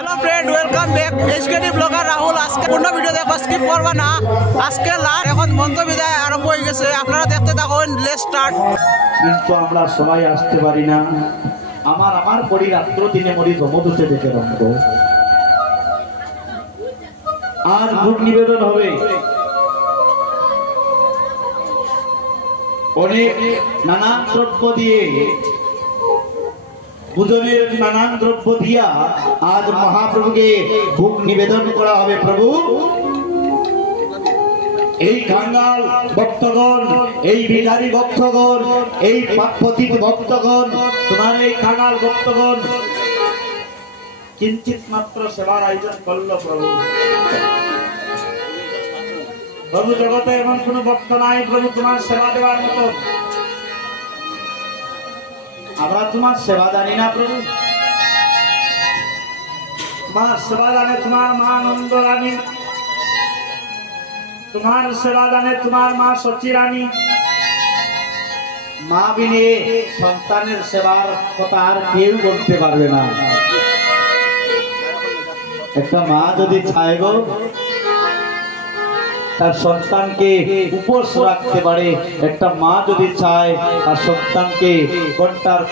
Hello friend welcome back SKD blogger Rahul आज के पूर्ण भिडियो देखो स्किप करबा ना आज के लास्ट এখন মন্ত্র বিদায় আরম্ভ হয়ে গেছে আপনারা দেখতে থাকুন লেটস স্টার্ট কিন্তু আমরা সবাই আসতে পারি না আমার পরি রাত্র দিনে মরি জমদুতে দেখে রঙ্গ আর ভোগ নিবেদন হবে অনেক নানান দ্রব্য দিয়ে পূজনের নানান দ্রব্য দিয়া আজ মহাপ্রভুকে ভোগ নিবেদন করা হবে প্রভু এই কাঙ্গাল ভক্তগণ এই বিহারী ভক্তগণ এই পতিত ভক্তগণ তোমার এই কাঙ্গাল ভক্তগণ কিঞ্চিত মাত্র সেবার আয়োজন করলো প্রভু প্রভু জগতে এমন কোন ভক্ত নাই প্রভু তোমার সেবা দেওয়ার মতো আমরা তোমার সেবা জানি না প্রভু তোমার সেবা জানে তোমার মা নন্দ রানী তোমার সেবা জানে তোমার মা সচী রানী মা বিনে সন্তানের সেবার কথা আর কেউ বলতে পারবে না একটা মা যদি চায় গো তার সন্তানকে উপোস রাখতে পারে একটা মা যদি চায় তার সন্তানকে ঘন্টার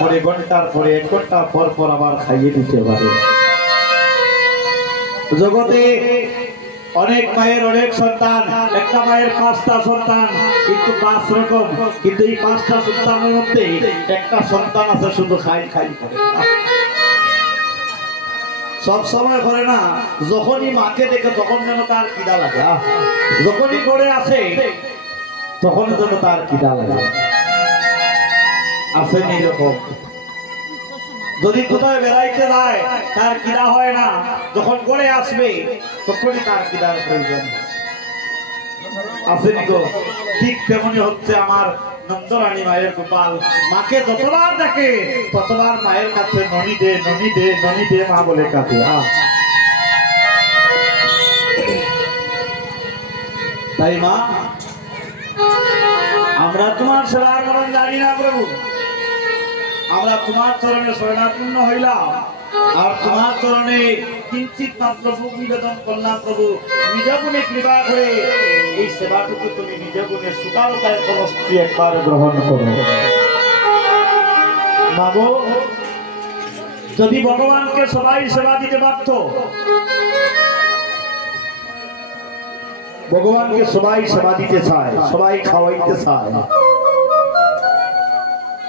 পরে 1 ঘন্টা পর আবার খাইয়ে দিতে পারে জগতে অনেক মায়ের অনেক সন্তান একটা মায়ের 5টা সন্তান কিন্তু 5 রকম কিন্তু এই 5টা সন্তানের মধ্যে একটা সন্তান আছে শুধু খাই করে সব সময় করে না যখনই মাকে দেখে তখন যেন তার খিদা লাগে যখনই করে আসে তখন যেন তার খিদা লাগে আসেনি এরকম যদি কোথায় বেড়াইতে যায় তার খিদা হয় না যখন করে আসবে তখনই তার খিদার প্রয়োজন আসেনি গো ঠিক তেমনি হচ্ছে আমার নন্দরানী মায়ের গোপাল মাকে যতবার দেখে ততবার মায়ের কাছে ননি দে মা বলে কাঁদে তাই মা আমরা তোমার সেবার মরণ জানি না প্রভু আমরা তোমার চরণে শরণাপন্ন হইলাম আর তোমার চরণে কিঞ্চিত মাত্র ভোগ নিবেদন করলাম প্রভু নিজ গুণে কৃপা করে এই সেবাটুকু তুমি নিজ গুণে সুকারতায় সমষ্টি একবার গ্রহণ করো মাগো যদি ভগবানকে সবাই সেবা দিতে পারত ভগবানকে সবাই সেবা দিতে চায় সবাই খাওয়াইতে চায়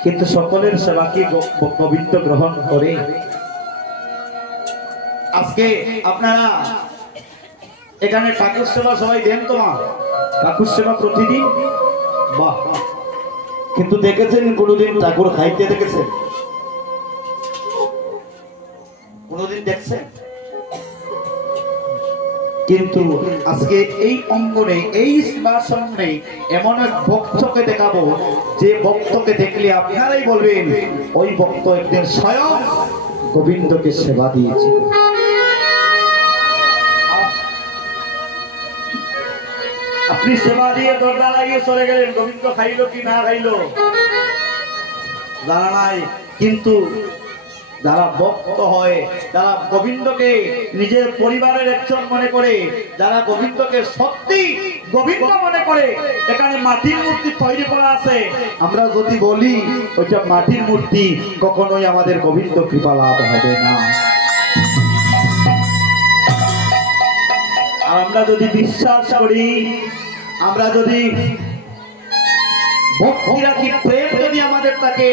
কিন্তু সকলের সেবা কি গোবিন্দ গ্রহণ করে আজকে আপনারা এখানে ঠাকুর সেবা সবাই দেন তো মা ঠাকুর সেবা প্রতিদিন বাহ কিন্তু দেখেছেন কোনদিন ঠাকুর খাইতে দেখেছেন কোনদিন দেখছেন কিন্তু আজকে এই অঙ্গনে এই সেবাসনে এমন এক ভক্তকে দেখাবো যে ভক্তকে দেখলে আপনারাই বলবেন ওই ভক্ত একদিন স্বয়ং গোবিন্দকে সেবা দিয়েছে আপনি সেবা দিয়ে দরজা লাগিয়ে চলে গেলেন গোবিন্দ খাইলো কি না খাইলো জানা নাই কিন্তু যারা ভক্ত হয় যারা গোবিন্দকে নিজের পরিবারের একজন মনে করে যারা গোবিন্দকে সত্যি গোবিন্দ মনে করে এখানে মাটির মূর্তি তৈরি করা আছে আমরা যদি বলি ওইটা মাটির মূর্তি কখনোই আমাদের গোবিন্দ কৃপা লাভ হবে না আর আমরা যদি বিশ্বাস করি আমরা যদি ভক্তি রাখি প্রেম যদি আমাদের থাকে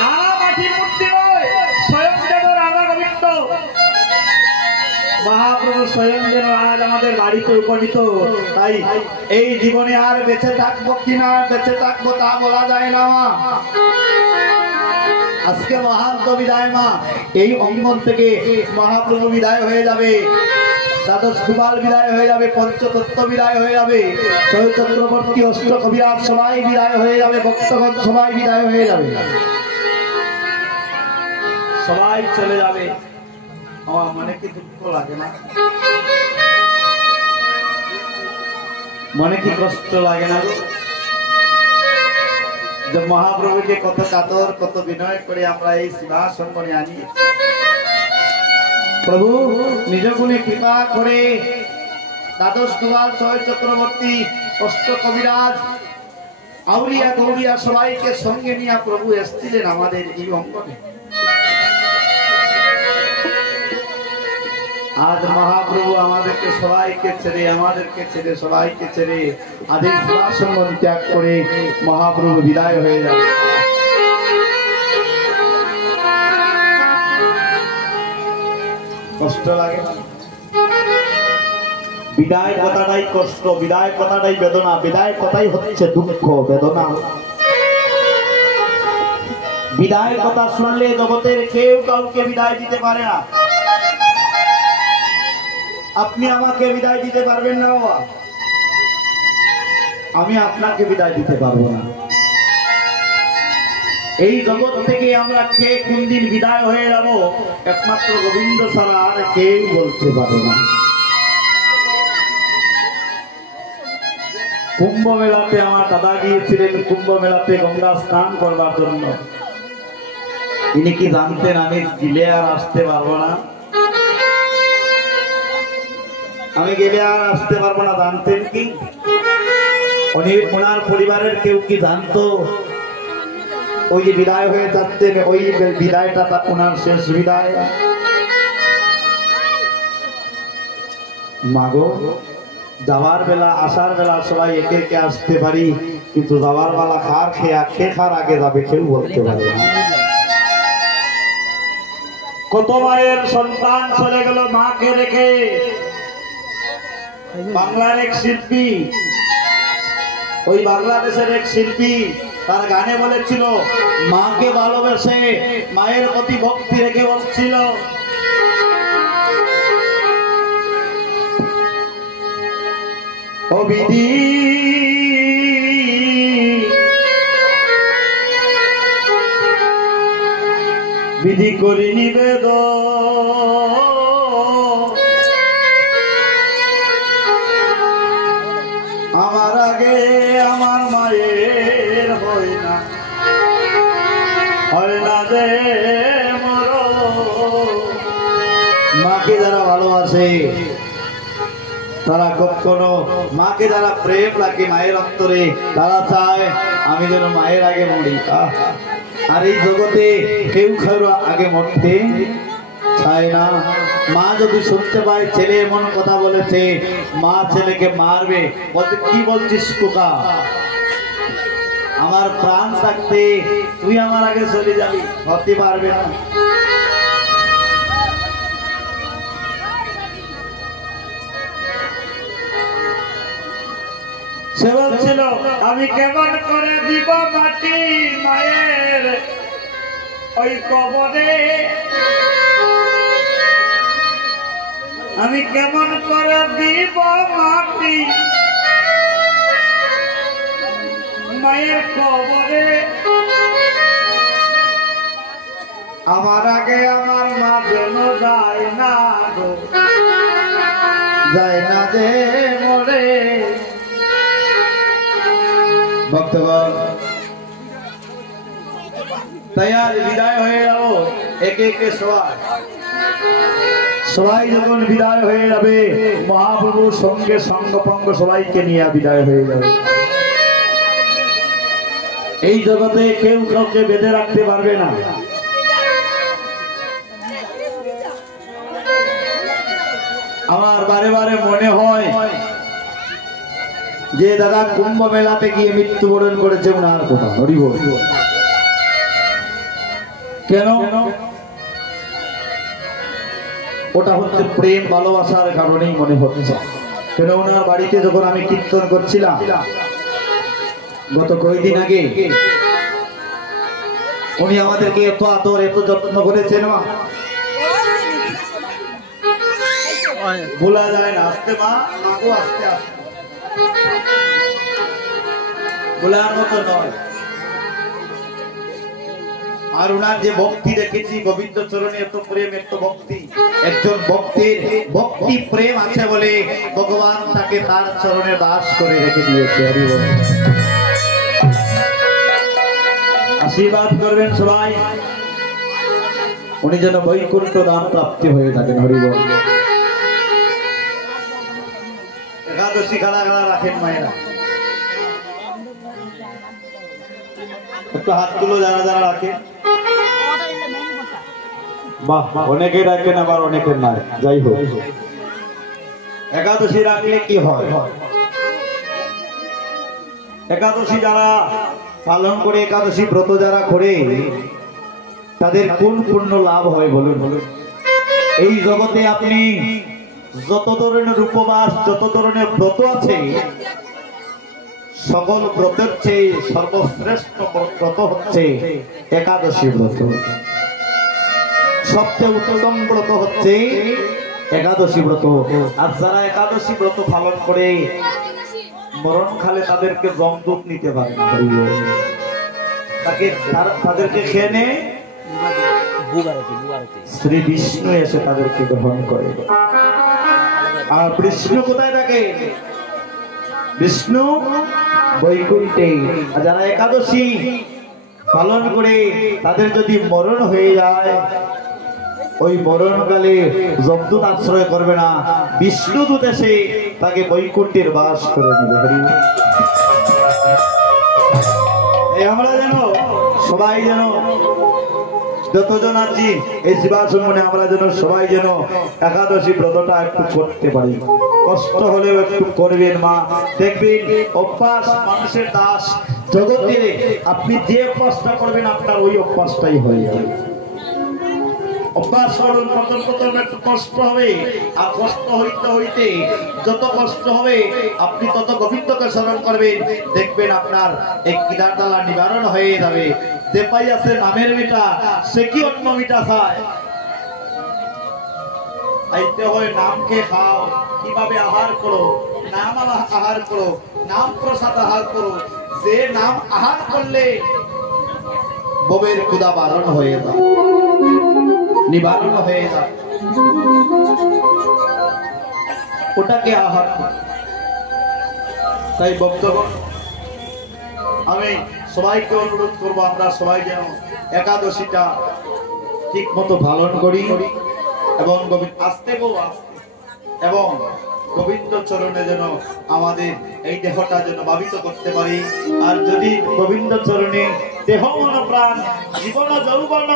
না মাটির মূর্তি নয় স্বয়ং যেন রাধা গোবিন্দ মহাপ্রভু স্বয়ং যেন আজ আমাদের বাড়িতে উপনীত তাই এই জীবনে আর বেঁচে থাকবো কিনা বেঁচে থাকবো তা বলা যায় না আজকে মহান্ত বিদায় মা এই অঙ্গন থেকে মহাপ্রভু বিদায় হয়ে যাবে দ্বাদশ গোপাল বিদায় হয়ে যাবে পঞ্চতত্ত্ব বিদায় হয়ে যাবে চৈতন্যবর্তী অষ্টকবিরাজ সবাই বিদায় হয়ে যাবে ভক্তগণ সবাই বিদায় হয়ে যাবে সবাই চলে যাবে আমার মনে কি দুঃখ লাগে না মনে কি কষ্ট লাগে না যে মহাপ্রভুকে কত কাতর কত বিনয় করে আমরা এই সিংহাসনে আনি প্রভু নিজ গুণে কৃপা করে দ্বাদশ দুয়াল ছয় চক্রবর্তী অষ্ট কবিরাজ আউলিয়া গৌরিয়া সবাইকে সঙ্গে নিয়ে প্রভু এসেছিলেন আমাদের এই অঙ্গনে। আজ মহাপ্রভু আমাদেরকে সবাইকে ছেড়ে সবাইকে ছেড়ে আদি সুরাসন ত্যাগ করে মহাপ্রভু বিদায় হয়ে যাবে। কষ্ট লাগে, বিদায় কথাটাই কষ্ট, বিদায় কথাটাই বেদনা, বিদায় কথাই হচ্ছে দুঃখ বেদনা। বিদায় কথা শুনলে জগতের কেউ কাউকে বিদায় দিতে পারে না। আপনি আমাকে বিদায় দিতে পারবেন না বাবা, আমি আপনাকে বিদায় দিতে পারবো না। এই জগৎ থেকে আমরা কে কোন দিন বিদায় হয়ে যাব একমাত্র গোবিন্দ ছাড়া আর কেউ বলতে পারে না। কুম্ভ মেলাতে আমার দাদা গিয়েছিলেন, কুম্ভ মেলাতে গঙ্গা স্নান করবার জন্য। ইনি কি জানতেন আমি গেলে আর আসতে পারবো না? আমি গেলে আর আসতে পারবো না জানতেন কি? উনি ওনার পরিবারের কেউ কি জানতো ওই যে বিদায় হয়ে যাচ্ছেন ওই বিদায়টা ওনার শেষ বিদায়? মাগো, যাওয়ার বেলা আসার বেলা সবাই একে একে আসতে পারি, কিন্তু যাওয়ার বেলা খার আগে যাবে কেউ বলতে পারে না। কত মায়ের সন্তান চলে গেল মাকে রেখে। বাংলার এক শিল্পী, ওই বাংলাদেশের এক শিল্পী তার গানে বলেছিল মাকে ভালোবেসে মায়ের প্রতি ভক্তি রেখে বলছিল ও বিধি বিধি করি নিবেদন আমার আগে আমার মায়ের হয় না যে মর। মাকে যারা ভালোবাসে তারা কখনো মাকে যারা প্রেম লাগে মায়ের অন্তরে তারা চায় আমি যেন মায়ের আগে মরি। আর এই জগতে কেউ কারো আগে মরতে চায় না। মা যদি শুনতে পায় ছেলে এমন কথা বলেছে, মা ছেলেকে মারবে, বলতে কি বলছিস কোকা, আমার প্রাণ থাকতে তুই আমার আগে চলে যাবি, হতে পারবে না। সে বলছিল আমি কেমন করে দিব মাটি মায়ের ওই কবরে, আমি কেমন করে দিব মাটি মায়ের কবরে, আমার আগে আমার মা যেন যায় না গো, যায় না যে মরে। ভক্তগণ তাই আজ বিদায় হয়ে যাবো একে একে সবাই যখন বিদায় হয়ে যাবে মহাপ্রভুর সঙ্গে সঙ্গপঙ্গ সবাইকে নিয়ে বিদায় হয়ে যাবে। এই জগতে কেউ কাউকে বেঁধে রাখতে পারবে না। আমার বারে বারে মনে হয় যে দাদা কুম্ভ মেলাতে গিয়ে মৃত্যুবরণ করেছে ওনার কথা হরিব কেন? ওটা হচ্ছে প্রেম ভালোবাসার কারণেই মনে হচ্ছে। কেন ওনার বাড়িতে যখন আমি কীর্তন করছিলাম গত কয়েকদিন আগে, উনি আমাদেরকে এত আদর এত যত্ন করেছেন, ভোলা যায় না। আস্তে মা, মাগো আস্তে আস্তে, ভোলার মতো নয়। আর ওনার যে ভক্তি দেখেছি গোবিন্দ চরণে, এত প্রেম এত ভক্তি। একজন ভক্তের ভক্তি প্রেম আছে বলে ভগবান তাকে তার চরণে বাস করে রেখে দিয়েছে। আশীর্বাদ করবেন সবাই। উনি যেন বৈকুণ্ঠ ধাম প্রাপ্তি হয়ে থাকেন। হরিবল। একাদশী খেলা খেলা রাখেন মায়েরা, একটু হাত তুলো যারা যারা রাখেন। বাহ, অনেকে রাখেন আবার অনেকের নাই, যাই হোক। একাদশী রাখলে কি হয়? একাদশী যারা পালন করে, একাদশী ব্রত যারা করে, তাদের কোন পূর্ণ লাভ হয় বলুন? এই জগতে আপনি যত ধরনের উপবাস, যত ধরনের ব্রত আছে, সকল ব্রতের চেয়ে সর্বশ্রেষ্ঠ ব্রত হচ্ছে একাদশী ব্রত। সবচেয়ে উত্তম ব্রত হচ্ছে একাদশী ব্রত। আর যারা একাদশী ব্রত পালন করে মরণকালে তাদেরকে যমদূত নিতে পারে না, তাদেরকে খেয়ে নেয়, শ্রী বিষ্ণু এসে তাদেরকে গ্রহণ করে। আর বিষ্ণু কোথায় থাকে? বিষ্ণু বৈকুণ্ঠে। আর যারা একাদশী পালন করে তাদের যদি মরণ হয়ে যায়, ওই মরণকালে যমদূত আশ্রয় করবে না, বিষ্ণু দূত এসে তাকে বৈকুণ্ঠের বাস করে নেবে। আমরা যেন সবাই যেন যতজন আছি এই শিবাশ্রমে, আমরা যেন সবাই যেন একাদশী ব্রতটা একটু করতে পারি। কষ্ট হলেও একটু করবেন মা, দেখবেন অভ্যাস মানুষের দাস। জগতে আপনি যে অভ্যাসটা করবেন আপনার ওই অভ্যাসটাই হয়ে যাবে। অভ্যাস করুন, প্রথম প্রথম একটু কষ্ট হবে, আর কষ্ট হইতে হইতে যত কষ্ট হবে আপনি তত গোবিন্দকে স্মরণ করবেন, দেখবেন আপনার এই কিদারদালা নিবারণ হয়ে যাবে। যে পাই আছে নামের মিটা, সে কি অন্য মিটা খায়? আইতে হয় নামকে খাও, কিভাবে আহার করো, নাম আহার করো, নাম প্রসাদ আহার করো। যে নাম আহার করলে ববের ক্ষুধা বারণ হয়ে যায়, নিবারণ হয়ে যায়, ওটাকে আহার করো। তাই বক্তব্য আমি সবাইকে অনুরোধ করবো, আমরা সবাই যেন একাদশীটা ঠিক মতো পালন করি এবং আস্তে এবং গোবিন্দ চরণে যেন আমাদের এই দেহটা যেন ভাবিত করতে পারি। আর যদি গোবিন্দ চরণে দেহ মন প্রাণ জীবন যৌবন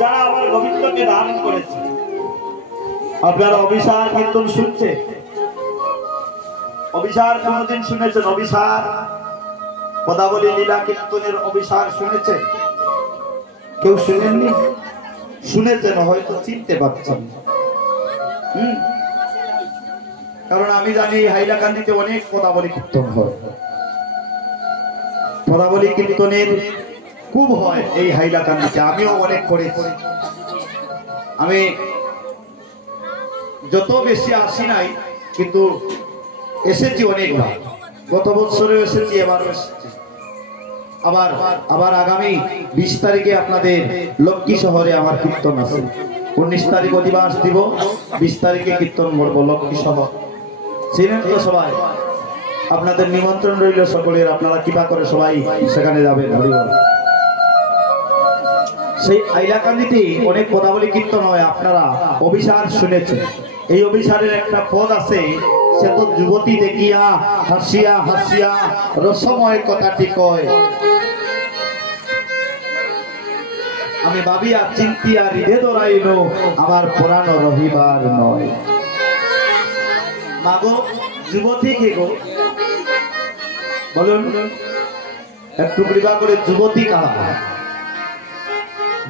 যারা আমার গোবিন্দকে দান করেছে, আপনারা অভিসার কীর্তন শুনছে? অভিসার কোনদিন শুনেছেন? অভিসার পদাবলী লীলা কীর্তনের অভিসার শুনেছেন? কেউ শুনেননি? শুনেছেন হয়তো চিনতে পারছেন। কারণ আমি জানি হাইলাকান্দিতে অনেক পদাবলী কীর্তন হয়, পদাবলী কীর্তনের খুব হয় এই হাইলাকান্দিতে। আমিও অনেক করেছি। আমি যত বেশি আসি নাই, কিন্তু এসেছি অনেকবার। গত বছরেও এসেছি, এবারও এসেছি। আবার আগামী 20 তারিখে আপনাদের লক্ষ্মী শহরে আমার কীর্তন আছে। 19 তারিখ অধিবাস দিব, 20 তারিখে কীর্তন করবো লক্ষ্মী শহর। চিনেন তো সবাই? আপনাদের নিমন্ত্রণ রইল সকলের, আপনারা কৃপা করে সবাই সেখানে যাবেন। হরিবল। সেই হাইলাকান্দিতে অনেক পদাবলী কীর্তন হয়, আপনারা অভিসার শুনেছেন। এই অভিসারের একটা পদ আছে, সে তো যুবতী দেখিয়া হাসিয়া হাসিয়া রসময় কথাটি কয়, আমি ভাবিয়া চিন্তিয়া হৃদে দরাইল আমার পুরানো রহিবার নয়। মাগো যুবতী কে গো বলুন? একটু কৃপা করে যুবতী কারা?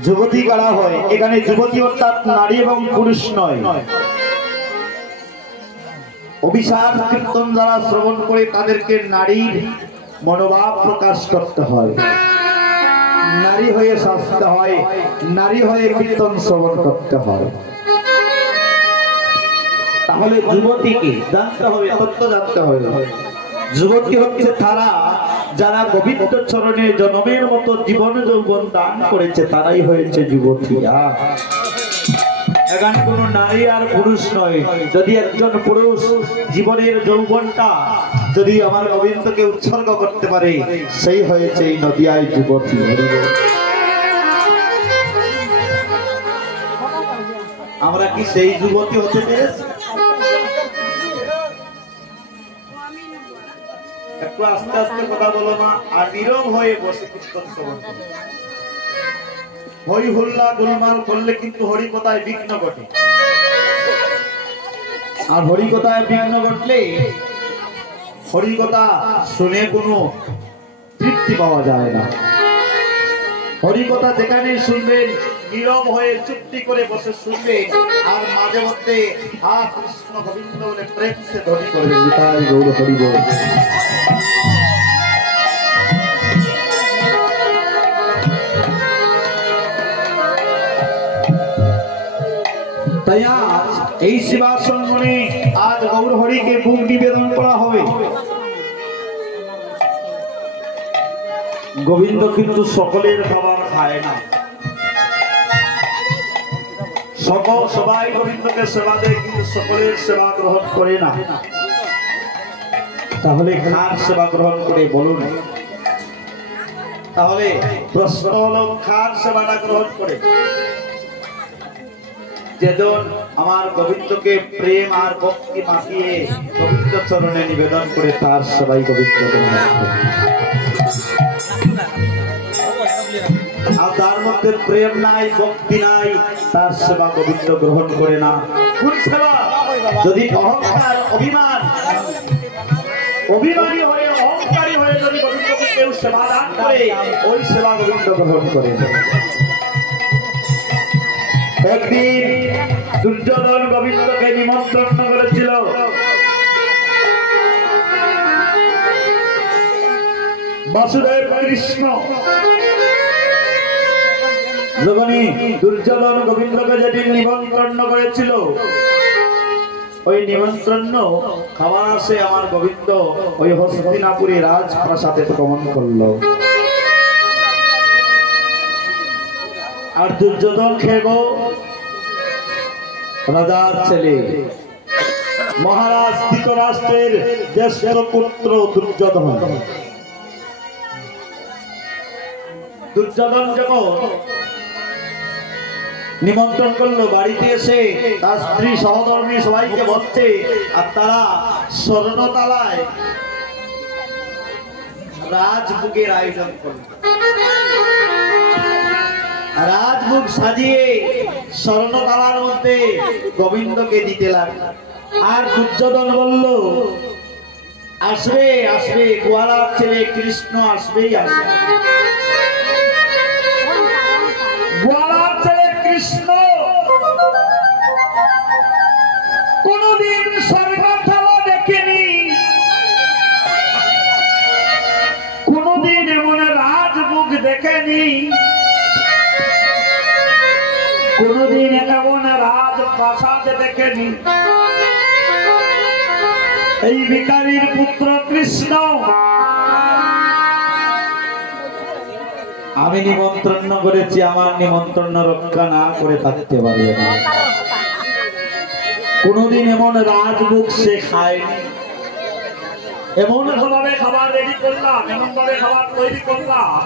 যুবতী কারা হয়? এখানে যুবতী অর্থাৎ নারী এবং পুরুষ নয়। অভিসার কীর্তন যারা শ্রবণ করে তাদেরকে নারীর মনোভাব প্রকাশ করতে হয়, নারী হয়ে সাজতে হয়, নারী হয়ে কীর্তন শ্রবণ করতে হয়। তাহলে যুবতীকে জানতে হবে, তত্ত্ব জানতে হবে। যুবতী হচ্ছে তারা যারা গোবিন্দ চরণে জনমের মতো জীবন যৌবন দান করেছে, তারাই হয়েছে যুবতী। এখানে কোন নারী আর পুরুষ নয়। যদি একজন পুরুষ জীবনের যৌবনটা যদি আমার গোবিন্দকে উৎসর্গ করতে পারে, সেই হয়েছে এই নদিয়ায় যুবতী। কি সেই যুবতী হতে পেরেছে? একটু আস্তে আস্তে কথা বলো মা, আর নীরব হয়ে বসে কীর্তন শ্রবণ করো। হই হুল্লা গোলমাল করলে কিন্তু হরিকথায় বিঘ্ন ঘটে, আর হরিকথায় বিঘ্ন ঘটলে হরিকথা শুনে কোনো তৃপ্তি পাওয়া যায় না। হরিকথা যেখানে শুনবেন নীরব হয়ে চুপটি করে বসে শুনবেন, আর মাঝে মধ্যে হা কৃষ্ণ গোবিন্দ বলে প্রেম সে ধ্বনি করবেন, নিতাই গৌর হরি বল। তাই আজ এই সেবাসনে আজ গৌর হরিকে ভোগ নিবেদন করা হবে। গোবিন্দ কিন্তু সকলের খাবার খায় না, সবাই গোবিন্দকে সেবা দেয়, কিন্তু সকলের সেবা গ্রহণ করে না। তাহলে কার সেবা গ্রহণ করে বলুন? তাহলে প্রশ্ন হলো কার সেবাটা গ্রহণ করে? যেজন আমার গোবিন্দকে প্রেম আর ভক্তি মাখিয়ে গোবিন্দ চরণে নিবেদন করে, তার সেবাই গোবিন্দ গ্রহণ করে। আর তার মধ্যে প্রেম নাই, ভক্তি নাই, তার সেবা গোবিন্দ গ্রহণ করে না। কোন সেবা? যদি অহংকার অভিমানী হয়ে অহংকারী হয়ে যদি গোবিন্দকে কেউ সেবা দান করে, ওই সেবা গোবিন্দ গ্রহণ করে। একদিন দুর্যোধন গোবিন্দকে নিমন্ত্রণ করেছিল। বাসুদেব কৃষ্ণ যখনই দুর্যোধন গোবিন্দকে যেদিন নিমন্ত্রণ করেছিল, ওই নিমন্ত্রণ খাবার আসে আমার গোবিন্দ ওই হস্তিনাপুরী রাজপ্রাসাদে গমন করলো। আর দুর্যোধন খেগো রাজার ছেলে, মহারাজ ধৃতরাষ্ট্রের জ্যেষ্ঠ পুত্র দুর্যোধন। দুর্যোধন যখন নিমন্ত্রণ করলো, বাড়িতে এসে তার স্ত্রী সহধর্মী সবাইকে বসতে, আর তারা স্বর্ণতালায় রাজভোগের আয়োজন করল। রাজভোগ সাজিয়ে স্বর্ণতালার মধ্যে গোবিন্দকে দিতে লাগল। আর দুর্যোধন বলল, আসবে আসবে, গোয়ালার ছেলে কৃষ্ণ আসবেই আসবে। গোয়ালার ছেলে কৃষ্ণ কোনদিন স্বর্ণতালা দেখেনি, কোনদিন এমন রাজভোগ দেখেনি, কোনদিন এমন রাজপ্রাসাদ দেখেনি। এই ভিখারির পুত্র কৃষ্ণ আমি নিমন্ত্রণ করেছি, আমার নিমন্ত্রণ রক্ষা না করে থাকতে পারবে না। কোনদিন এমন রাজভোগ সে খায়নি। এমন ভাবে খাবার রেডি করলাম, এমন ভাবে খাবার তৈরি করলাম,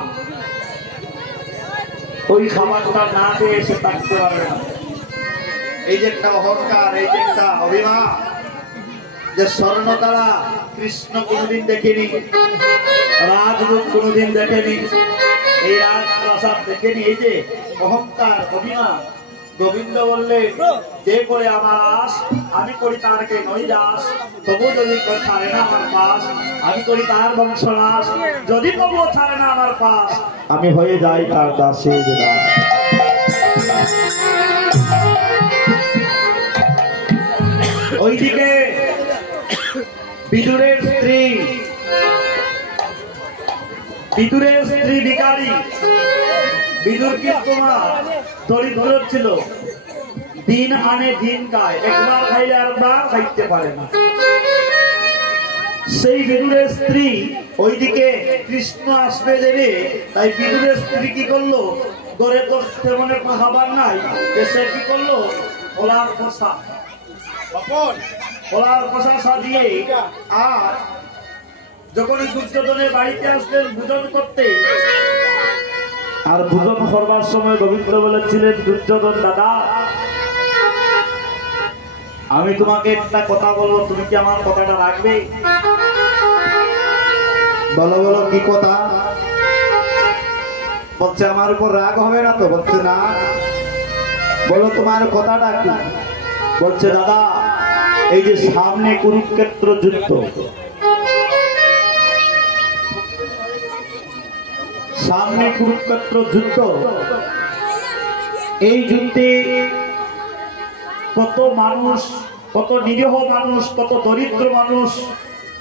ওই খাবারটা না খেয়ে এসে থাকতে পারবে না। এই যে একটা অহংকার, এই যে একটা অভিমান, যে স্বর্ণতারা কৃষ্ণ কোনদিন দেখেনি, রাজভোগ কোনদিন দেখেনি, এই রাজপ্রাসাদ দেখেনি, এই যে অহংকার অভিমান। গোবিন্দ বললে, যে করে আমার আস, আমি করি তারকে নই দাস, তবু যদি ছাড়ে না আমার পাশ, আমি করি তার বংশনাশ, যদি তবুও ছাড়ে না আমার পাশ, আমি হয়ে যাই তার দাসে দাস। ওইদিকে বিদুরের স্ত্রী ভিখারি, বিদুর কি তোমার দরিদ্র ছিল, দিন আনে দিন খায়, একবার খাইলে আরেকবার খাইতে পারে না। সেই বিদুরের স্ত্রী ওইদিকে কৃষ্ণ আসবে জেনে, তাই বিদুরের স্ত্রী কি করলো, ঘরে তো তেমন একটা খাবার নাই, সে কি করলো, ওলার কষা সাজিয়ে, আর যখনই দুর্যোধনের বাড়িতে আসলেন ভোজন করতে, আর ভোজন করবার সময় গোবিন্দ বলেছিলেন, দুর্যোধন দাদা আমি তোমাকে একটা কথা বলবো, তুমি কি আমার কথাটা রাখবে? বলো বলো কি কথা? বলছে আমার উপর রাগ হবে না তো? বলছে না। বলো তোমার কথাটা কি? বলছে দাদা, এই যে সামনে কুরুক্ষেত্র যুদ্ধ, সামনে কুরুক্ষেত্র যুদ্ধ, এই যুদ্ধে কত মানুষ, কত নিরীহ মানুষ, কত দরিদ্র মানুষ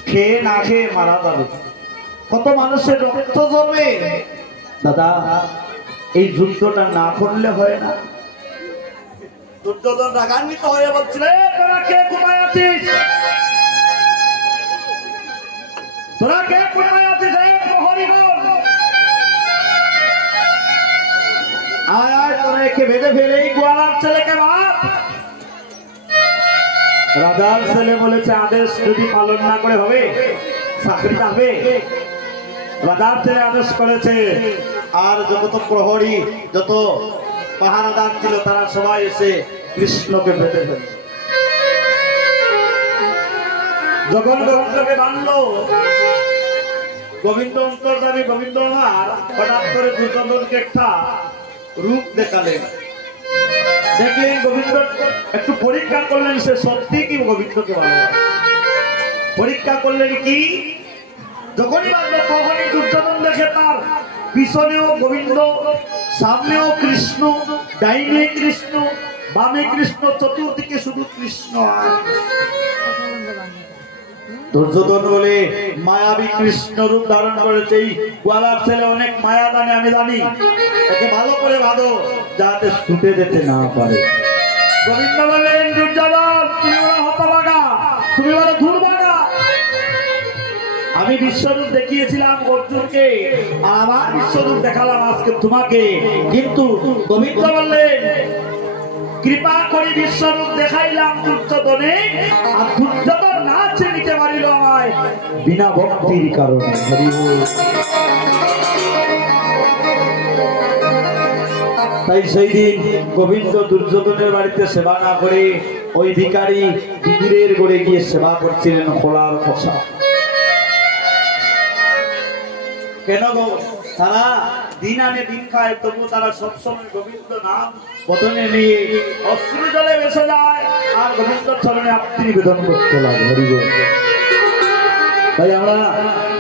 খেয়ে না খেয়ে মারা যাবে, কত মানুষের রক্ত জমে। দাদা, এই যুদ্ধটা না করলে হয় না? দুর্যোধন রাগান্বিত হয়ে বলছিল, তোরা কে কোথায় আছিস? তোরা কে কোথায় আছিস? আয় আয়, তোরা একে বেঁধে ফেলে এই গোয়ালার ছেলেকে মার। রাজার ছেলে বলেছে, আদেশ যদি পালন না করে হবে? চাকরি যাবে। রাজার ছেলে আদেশ করেছে, আর যত প্রহরী, যত পাহারাদার ছিল, তারা সবাই এসে কৃষ্ণকে বেঁধে ফেলে। যখন গোবিন্দকে বাঁধলো, গোবিন্দ অন্তর্যামী গোবিন্দ আমার হঠাৎ করে দুর্যোধনকে একটা রূপ দেখালেন। দেখলেন গোবিন্দ, একটু পরীক্ষা করলেন সে সত্যি কি গোবিন্দকে ভালোবাসে। পরীক্ষা করলেন কি, যখনই বাঁধলো তখনই দুর্যোধন দেখে তার পিছনেও গোবিন্দ, সামনেও কৃষ্ণ, ডাইনে কৃষ্ণ, বামে কৃষ্ণ, চতুর্দিকে শুধু কৃষ্ণ। দুর্যোধন বলে, মায়াবী কৃষ্ণ রূপ ধারণ করেছে এই গোয়ালার ছেলে, অনেক মায়া জানে, আমি জানি, একে ভালো করে বাঁধো যাতে ছুটে যেতে না পারে। গোবিন্দ বলেন, দুর্যোধন তুমি বড় হতভাগা, তুমি বড় দুর্ভাগা। আমি বিশ্বরূপ দেখিয়েছিলাম অর্জুনকে, আর আমার বিশ্বরূপ দেখালাম আজকে তোমাকে। কিন্তু গোবিন্দ বললেন, কৃপা করে বিশ্বরূপ দেখাইলাম দুর্যোধনে, আর দুর্যোধন না চিনিতে পারিল আমায় বিনা ভক্তির কারণে। তাই সেই দিন গোবিন্দ দুর্যোধনের বাড়িতে সেবা না করে ওই ভিখারি বিদুরের গড়ে গিয়ে সেবা করছিলেন খোলার পোষা। কেন গো? তারা দিন আনে দিন খায়, তবু তারা সবসময় গোবিন্দ নাম বদনে নিয়ে অশ্রু জলে ভেসে যায়, আর গোবিন্দ চরণে আপ্তি নিবেদন করতে লাগে। তাই আমরা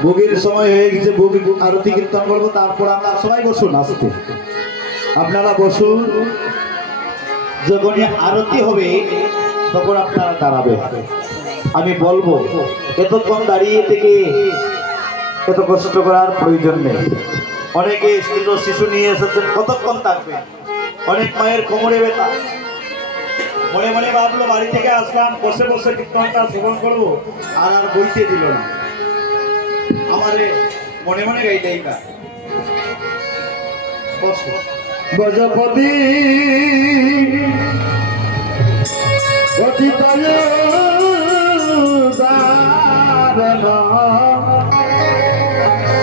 ভোগের সময় হয়ে গেছে, ভোগ আরতি কীর্তন করবো, তারপর আমরা সবাই বসুন, আসতে আপনারা বসুন। যখনই আরতি হবে তখন আপনারা দাঁড়াবে, আমি বলবো। এতক্ষণ দাঁড়িয়ে থেকে এত কষ্ট করার প্রয়োজন নেই। অনেকে শিশু নিয়ে এসেছেন, কতক্ষণ থাকবে? অনেক মায়ের কোমরে ব্যথা, মনে মনে ভাবলো বাড়ি থেকে আসলাম, বসে বসে কীর্তনটা শ্রবণ করবো, আর আর বইতে দিল না, আমারে মনে মনে গাইতেই না। গজপতি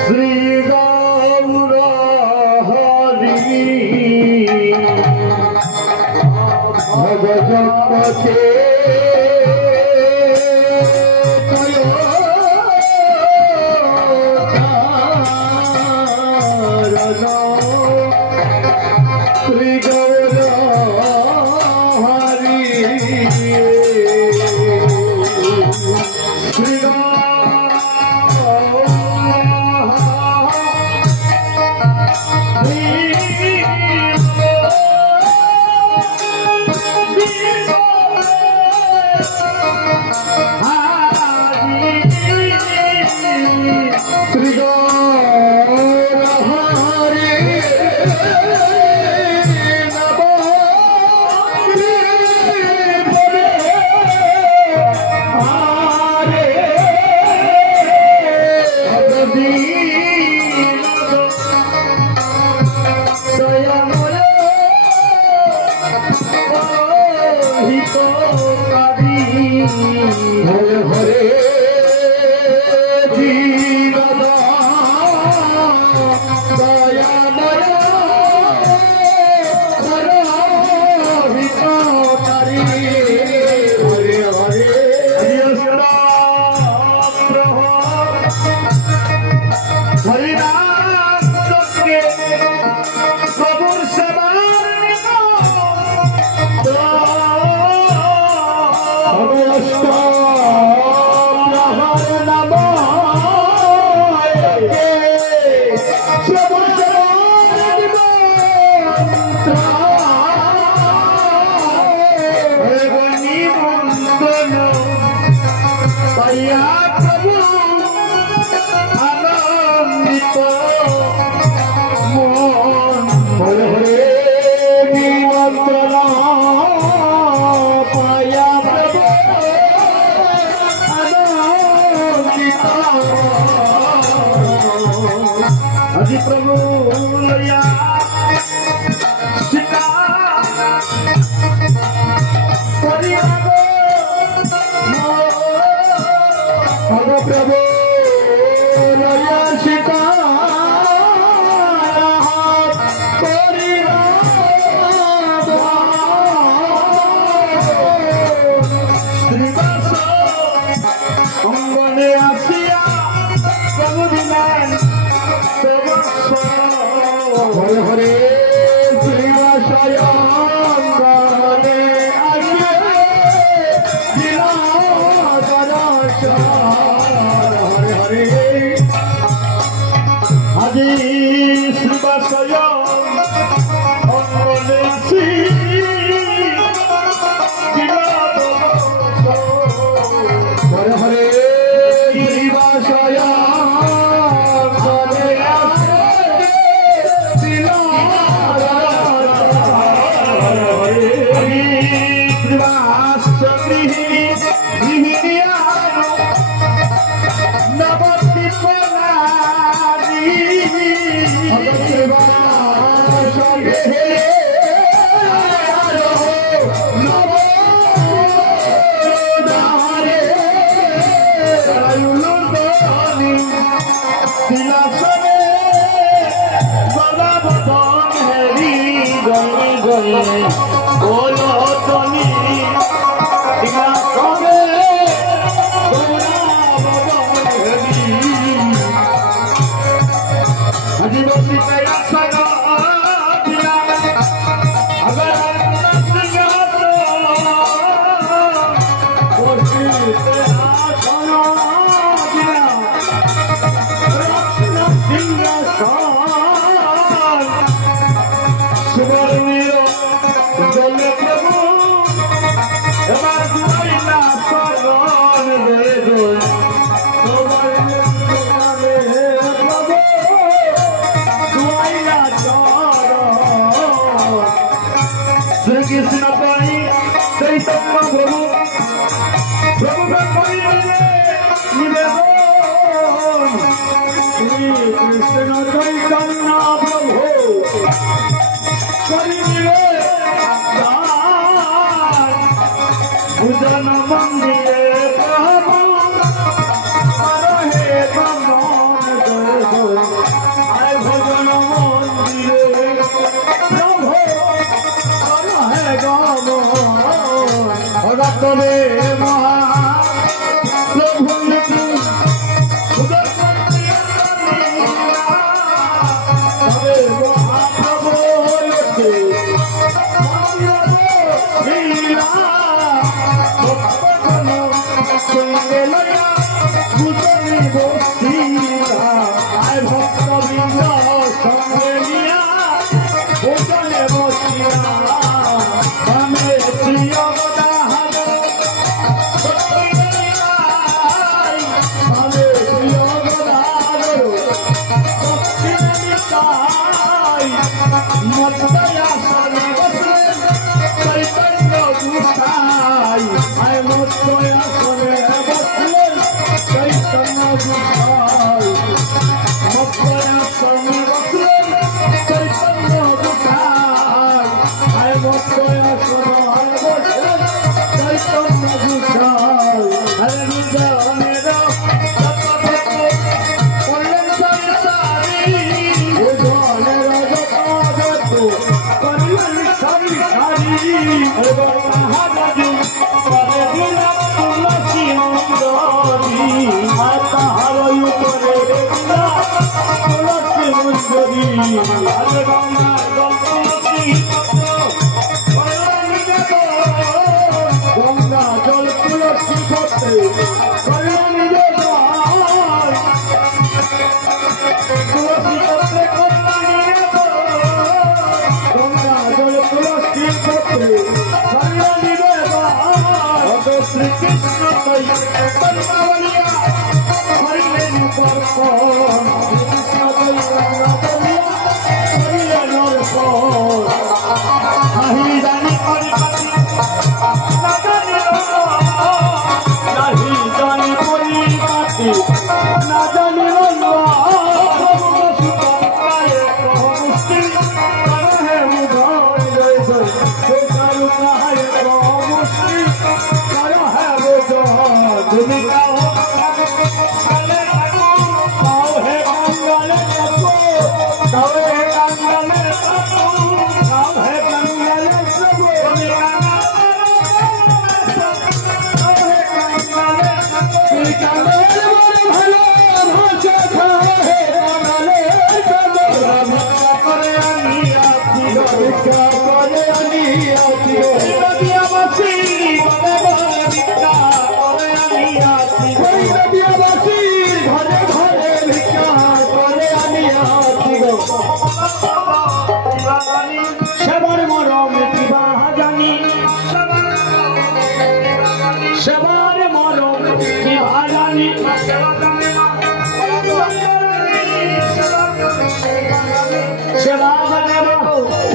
শ্রী গৌর হরি ভগবতে হরে আজি প্রভু লইয়া সীতা প্রভু লইয়া সীতা অঙ্গনে আসিয়া প্রভু দিলেন হরে হরে শ্রীবাসায় অঙ্গনে আসিয়া হরে হরে আজি শ্রীবাসায় অঙ্গনে আসি হরে হরে শ্রীবাসায় তুলসী পত্রে করিয়া নিজে তুলসী পত্রে কন্যা নিয়ে গঙ্গা জল তুলসী পত্রে করিয়া নিজে শ্রীকৃষ্ণ কন্যা বলিয়া হরিলেন কর্পণ শ্রীকৃষ্ণ কন্যা বলিয়া হরিলেন অর্পণ নাহি জানি পরিপাটি নাহি জানি পরিপাটি না জানি সেবার মরম দিবা জানি সেবার মরম দিবা জানি সেবা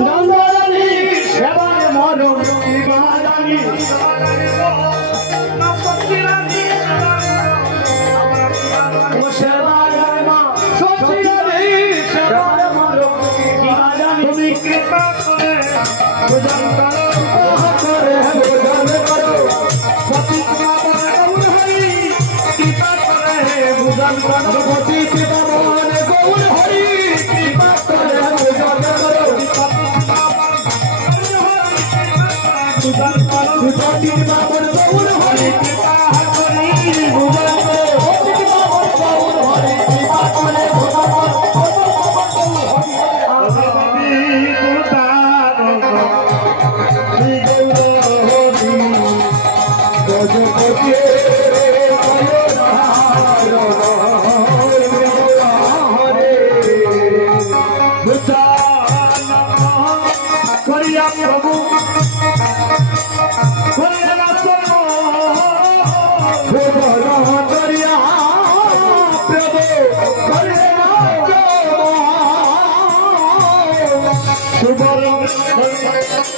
নন্দরানী সেবার মরম দিবা জানি সেবার মা সচিরানী সেবার মরম দিবা জানি তুমি কৃপা করে ভোজন করে ভোজন করো সতী বাবা গৌর হরি কৃপা করে ভোজন করো সতী বাবা গৌর হরি কৃপা করে ভোজন করো ভোজন করো সতী বাবা গৌর হরি কৃপা করে ভোজন করো সতী বাবা গৌর হরি কৃপা করে ভোজন করো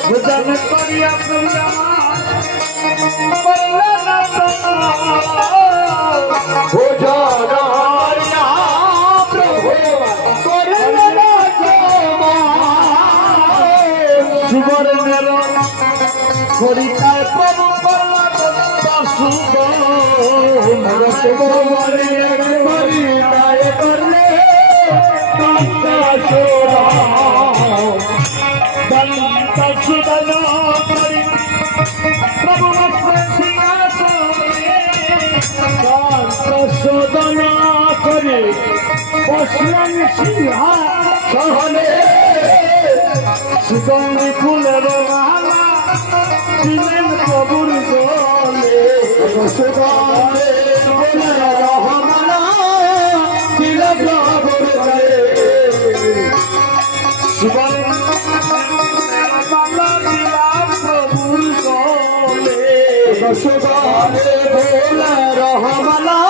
भजन करिया प्रिया सुबर मेरा करिताय प्रभु शोधना करे बसलन सिंहा सहले सुगंधि फूलेर माला दिलेन प्रभुर गले सुगंधि फूलेर माला दिलेन प्रभुर गले सुगंधि माला दिलेन प्रभुर गले सुगंधि फूलेर माला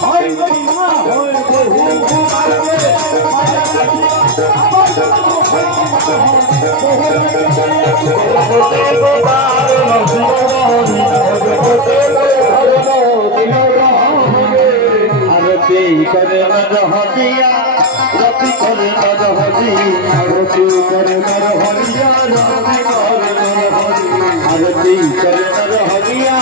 হয় না হয় বহু মারবে আবার আরতি করে হদিয়া রতি করে হদি আরতি করে হরিয়া রতি করে হরি আরতি করে হদিয়া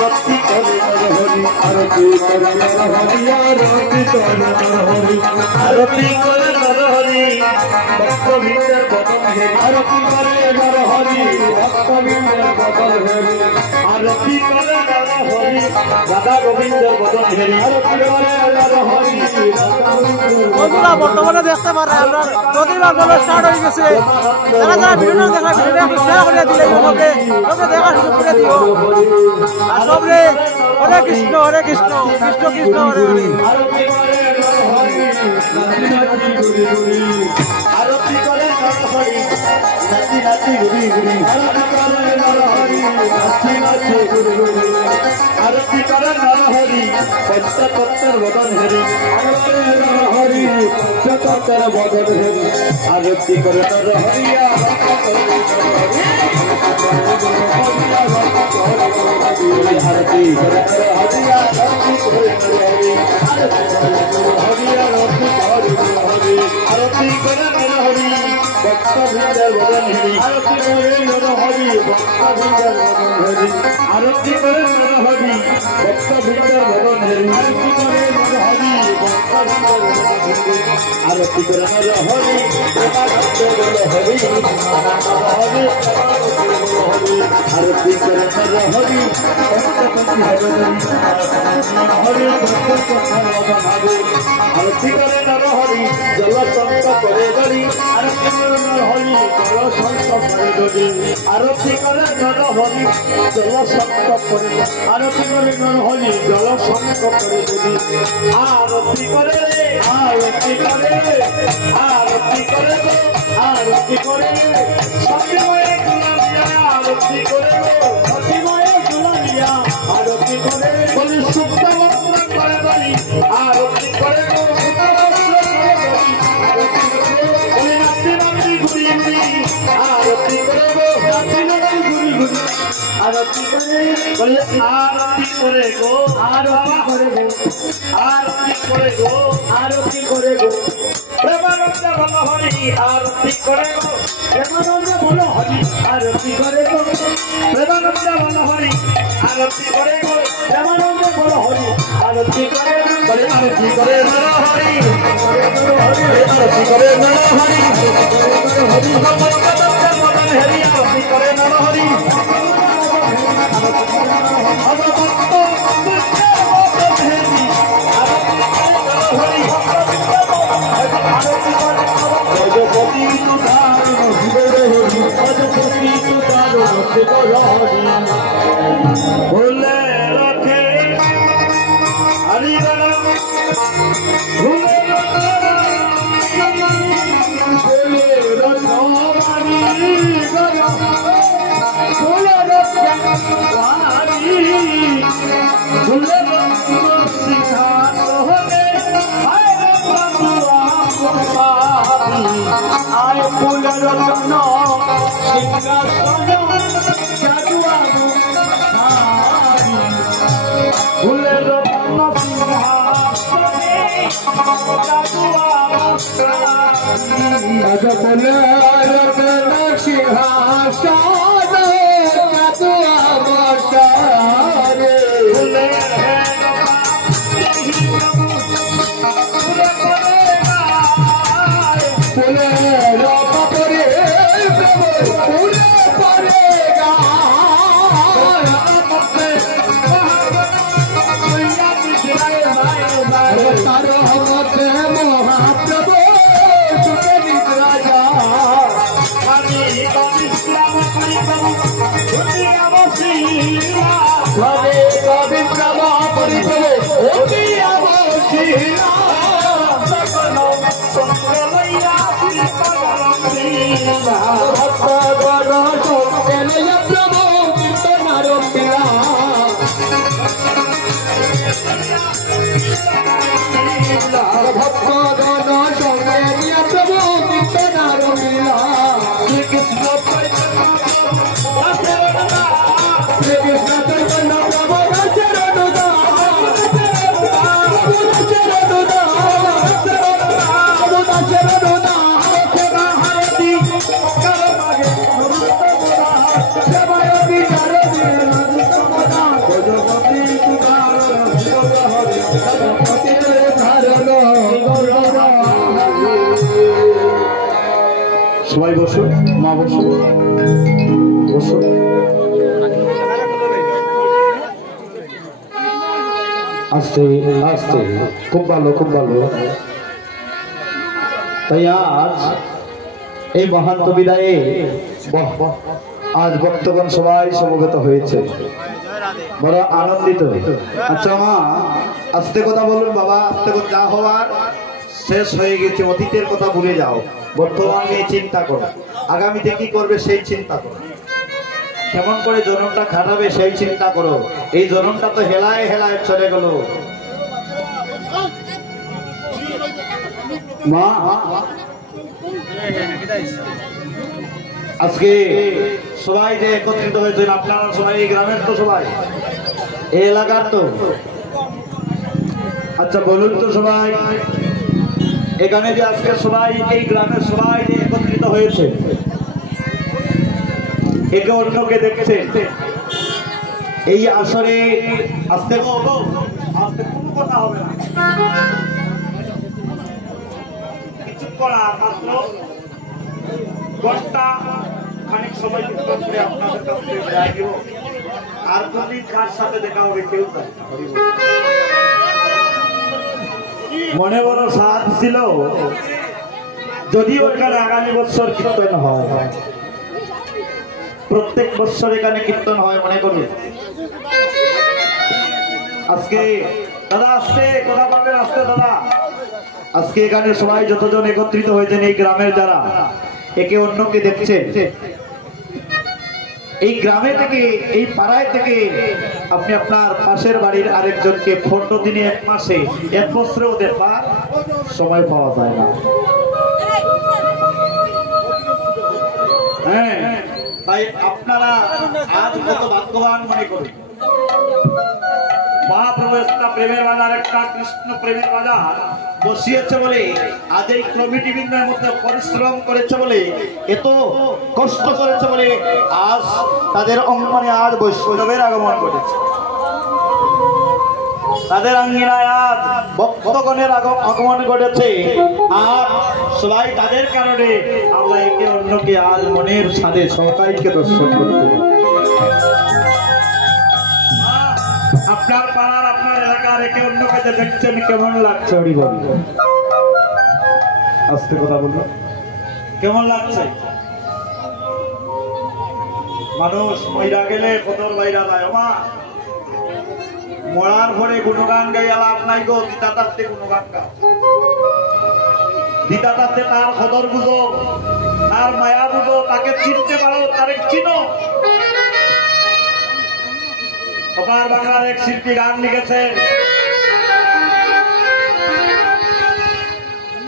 রতি করে হরি আরতি করে হরিয়া রতি করে হরি আরতি করে হরি ভক্তবৃন্দের বদন হেরি আরতি করে হরি ভক্তবৃন্দের বদন হেরি আরতি করে হরি রাধা গোবিন্দের বদন হেরি আরতি করে হরি বন্ধুরা বর্তমানে দেখতে পারে আমরা প্রতিবার বলো স্টার্ট হয়ে গেছে যারা যারা ভিডিও দেখা ভিডিও একটু শেয়ার করে দিলে সবরে সবরে দেখার সুযোগ করে দিও আর সবরে হরে কৃষ্ণ কৃষ্ণ কৃষ্ণ হরে হরে আরতি করে হরি নাচি নাচি ঘুরি ঘুরি আরতি করে হরি পঞ্চতত্ত্বের বদন হেরি হরি পঞ্চতত্ত্বের বদন হেরি আরতি করে হরিয়া আরতি করে হরিয়া আরতি করে হরি ভক্তবৃন্দের বদন হেরি আরতি করে হরি ভক্তবৃন্দের বদন হেরি আরতি করে হরি ভক্তবৃন্দের বদন হেরি আরতি করে হরি ভক্তবৃন্দের বদন হেরি আরতি করে হরি হরি আরতি করে হরি হরি আরতি করে হরি জলসন্ত করে গড়ি আরতি করে হরি জলসন্ত করে গড়ি আরতি করে হরি জলসন্ত করে আরতি করে হরি জলসন্ত করে গড়ি আরতি করে আরতি করে আরতি করে আরতি করে সত্যময় গুলামিয়া আরতি করে সতীময় দুলালিয়া আরতি করে বলি সুপ্ত মন্ত্র করে গড়ি আরতি করে বলি নাতি নাতি ঘুরি ঘুরি আরতি করে নাচি নাচি ঘুরি ঘুরি আরতি করে বলি আরতি করে গো আরতি করে গো আরতি করে গো আরতি করে গো প্রেমানন্দ ভালো হরি আরতি করে গো প্রেমানন্দ বলো হরি আরতি করে গো প্রেমানন্দ ভালো হরি আরতি করে গো প্রেমানন্দ বলো হরি আরতি করে বলি আরতি করে নর হরি আরতি করে নর হরি হরি মদন হরি আরতি করে নর হরি গজপতি তুধার গজপতি তুধার ভুলে রাখে হরি রাম ভুলে আয় ফুল রত্ন সিংহাসন জাদুয়াবু ফুলের রত্ন সিংহাসনে জাদুয়াবু ফুলের রত্ন সিংহাসন জাদুয়াবু লীলা শ্রী কৃষ্ণ চৈতন্য শ্রী কৃষ্ণ চৈতন্য প্রভু চরণ সবাই বসুন, মা বসুন, বসুন। আস্তে আস্তে, খুব ভালো, খুব ভালো। তাই আজ এই মহান্ত বিদায়ে আজ ভক্তগণ সবাই সমবেত হয়েছে, বড় আনন্দিত। আচ্ছা মা, আস্তে কথা বলুন বাবা, আস্তে কথা। যা হওয়ার শেষ হয়ে গেছে, অতীতের কথা ভুলে যাও, বর্তমান নিয়ে চিন্তা করো, আগামীতে কি করবে সেই চিন্তা করো, কেমন করে জনমটা খাটাবে সেই চিন্তা করো। এই জনমটা তো হেলায় হেলায় চলে গেল মা। আজকে সবাই যে একত্রিত হয়েছেন, আপনারা সবাই এই গ্রামের তো, সবাই এই এলাকার তো। আচ্ছা বলুন তো সবাই, এখানে যে আজকে সবাই এই গ্রামের সবাই যে একত্রিত হয়েছে, একে অন্যকে দেখছে, এই আসরে আস্তে আস্তে কোনো কথা হবে না, কিছু করা মাত্র ঘন্টা খানিক সময় করে আপনাদের কাছ থেকে বিদায় দিব। আর কোনদিন কার সাথে দেখা হবে কেউ জানে না। মনে বড় সাথ ছিল, যদিও এখানে আগামী বছর কীর্তন হয়, প্রত্যেক বছর এখানে কীর্তন হয় মনে করি। আজকে দাদা আসতে কথা বলবেন, আসতে দাদা। আজকে এখানে সবাই যতজন একত্রিত হয়েছেন, এই গ্রামের যারা একে অন্যকে দেখছেন, এই গ্রামে থেকে, এই পাড়ায় থেকে আপনি আপনার পাশের বাড়ির আরেকজনকে 15 দিনে, 1 মাসে, 1 বছরেও দেখবার সময় পাওয়া যায় না। হ্যাঁ, তাই আপনারা আজ কত ভাগ্যবান মনে করেন। মহাপ্রভু একটা প্রেমের বাজার, একটা কৃষ্ণ প্রেমের বাজার বসিয়েছে বলে, আজ এই কমিটি বৃন্দের মধ্যে পরিশ্রম করেছে বলে, এত কষ্ট করেছে বলে আজ তাদের অঙ্গনে আজ বৈষ্ণবের আগমন ঘটেছে, তাদের আঙ্গিনায় আজ ভক্তগণের আগমন ঘটেছে। আর সবাই তাদের কারণে আমরা একে অন্যকে আজ মনের সাথে সহকারীকে দর্শন করতে পারি। আপনার পাড়ার, আপনার এলাকার একে অন্যকে যে দেখছেন, কেমন লাগছে? আস্তে কথা বলবো, কেমন লাগছে? মানুষ মইরা গেলে কদর বাইরা যায়। মা, মরার ঘরে গুণগান গাইয়া লাভ নাই গো, দিতা তাতে গুণগান গাও, দিতা তাতে তার কদর বুঝো, তার মায়া বুঝো, তাকে চিনতে পারো, তারে চিনো। ওপার বাংলার এক শিল্পী গান লিখেছেন,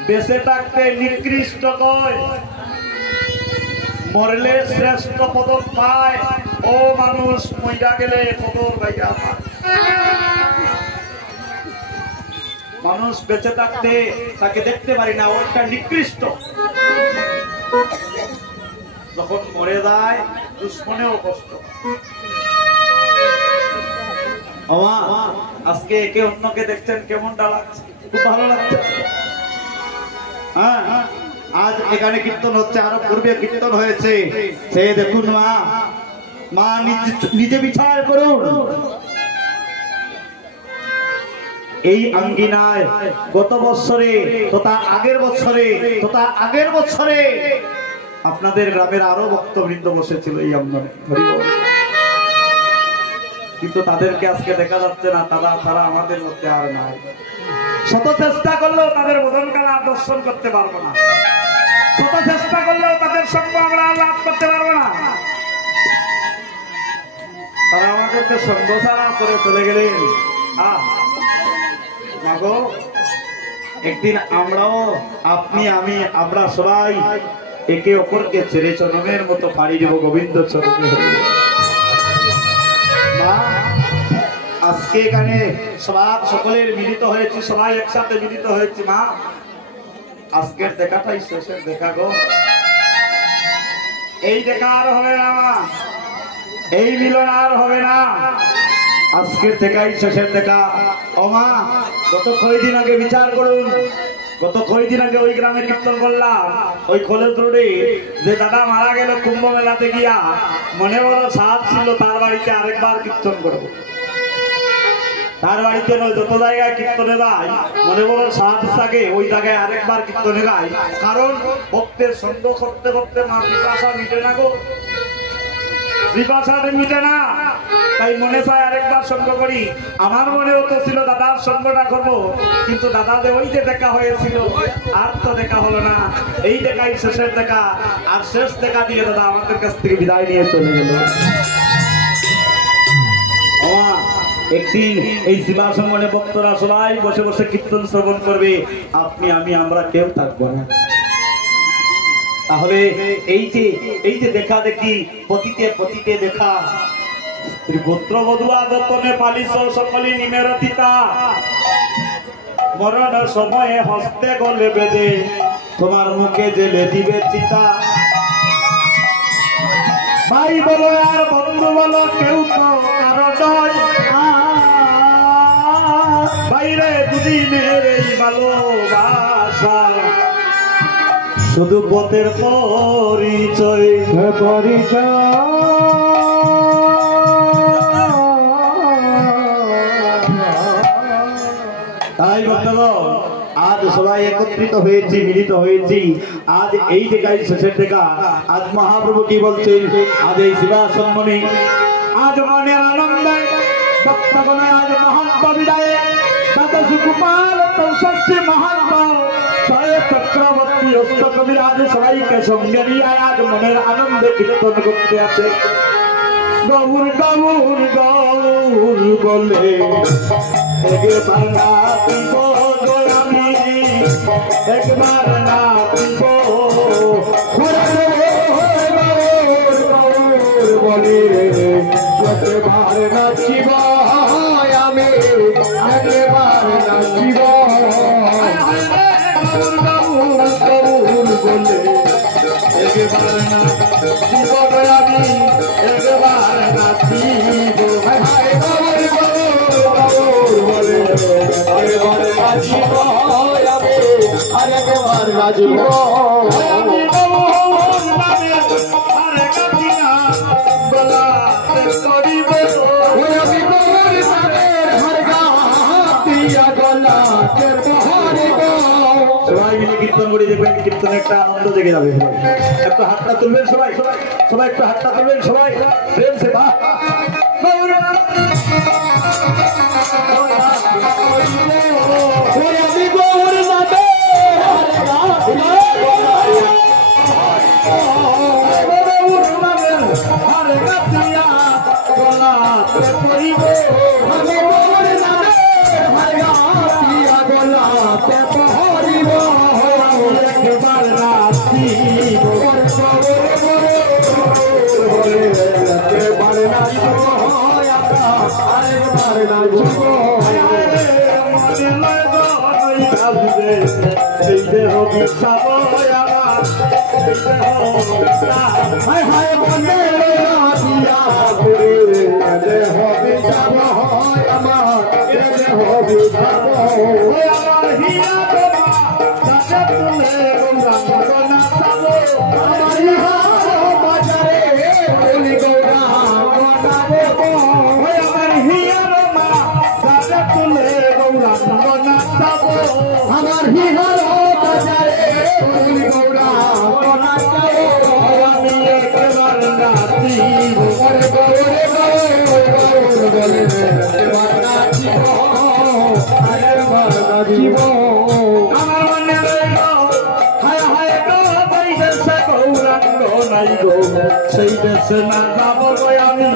বেঁচে থাকতে নিকৃষ্ট কয়, মরলে শ্রেষ্ঠ পদক পায়, ও মানুষ মইরা গেলে কদর বাইয়া পায়। মানুষ বেঁচে থাকতে তাকে দেখতে পারি না, ওটা নিকৃষ্ট। যখন মরে যায় দুশ্মনেও কষ্ট। আজকে একে অন্যকে দেখছেন, কেমনটা লাগছে? খুব ভালো লাগছে। হ্যাঁ, আজ এখানে কীর্তন হচ্ছে, আরো পূর্বে কীর্তন হয়েছে, সে দেখুন মা, মা নিজে বিচার করুন। এই আঙ্গিনায় গত বছরে তথা আগের বছরে তথা আগের বছরে আপনাদের গ্রামের আরো ভক্তবৃন্দ বসেছিল এই আঙ্গনে, কিন্তু তাদেরকে আজকে দেখা যাচ্ছে না, তারা আমাদের মধ্যে আর নাই। শত চেষ্টা করলেও তাদের বোধন কালা দর্শন করতে পারবো না, শত চেষ্টা করলেও তাদের সঙ্গ আমরা লাভ করতে পারবো না। তারা আমাদেরকে সঙ্গ ছাড়া করে চলে গেলেন। একদিন আমরাও, আপনি, আমি, আমরা সবাই একে অপরকে ছেড়ে চরণের মতো পাড়ি দেব গোবিন্দ চরণে। মা আজকে এখানে সকলের মিলিত হয়েছি, সবাই একসাথে মিলিত হয়েছি। মা আজকের দেখাটাই শেষের দেখা গো, এই দেখা আর হবে না মা, এই মিলন আর হবে না, আজকের দেখাই শেষের দেখা। ও মা গত কয়েকদিন আগে বিচার করুন, গত কয়েকদিন আগে ওই গ্রামে কীর্তন করলাম, ওই কলেজ রোডে যে দাদা মারা গেল কুম্ভ মেলাতে গিয়া, মনে বড় সাধ ছিল তার বাড়িতে আরেকবার কীর্তন করবো। তার বাড়িতে নয়, যত জায়গায় কীর্তনে যায় মনে বড় সাধ থাকে ওই জায়গায় আরেকবার কীর্তনে গায়। কারণ ভক্তের সঙ্গ করতে করতে মা পিপাসা মিটে না গো, পিপাসাটা মিটে না, তাই মনে চায় আরেকবার সঙ্গ করি। আমার মনেও তো ছিল দাদার সঙ্গটা করবো, কিন্তু দাদাদের ওই যে দেখা হয়েছিল আর তো দেখা হলো না, এই দেখাই শেষের দেখা। আর শেষ দেখা দিয়ে দাদা আমাদের কাছ থেকে বিদায় নিয়ে চলে গেল। একদিন এই শিবাসঙ্গনে ভক্তরা সবাই বসে বসে কীর্তন শ্রবণ করবে, আপনি আমি আমরা কেউ থাকবো না। তাহলে এই যে দেখা দেখি, পতিতে পতিতে দেখা, পুত্র বধুয়া যতনে পালিস সকলে নিমের তিতা, মরণ সময়ে হস্তে গলে বেঁধে তোমার মুখে জেলে দিবে চিতা। ভাই বলো আর বন্ধু বলো কেউ তো কারো নয়, বাইরে দুদিনের এই ভালোবাসা শুধু পথের পরিচয়। তাই বন্ধুগণ আজ সবাই একত্রিত হয়েছি, মিলিত হয়েছি, আজ এই জায়গায় শেষের দেখা। আজ মহাপ্রভু কি বলছেন, আজ এই শিবাসম্মনে আজ মনের আনন্দে ভক্তগণে আজ মহান্ত বিদায়ে দ্বাদশ গোপাল চৌষষ্ঠী মহান্ত ছয় চক্রবর্তী অষ্ট কবিরাজ সবাইকে সঙ্গে নিয়ে আজ মনের আনন্দে কীর্তন করতে আছে। গৌর গৌর গৌর বলে একবার নাচিব আমি, একবার নাচিব বলে একবার নাচিব আমি, একবার নাচিব গৌর গৌর বলে একবার নাচিব আমি, একবার নাচিব বলে একবার নাচিব আমি, আরেকবার নাচিব আমি সবাই মিলে কীর্তন করে দেখবেন, কীর্তনে একটা আনন্দ জেগে যাবে। একটু হাতটা তুলবেন সবাই, সবাই একটু হাতটা তুলবেন সবাই প্রেম সে বা সেই দেশে না যাব আমি,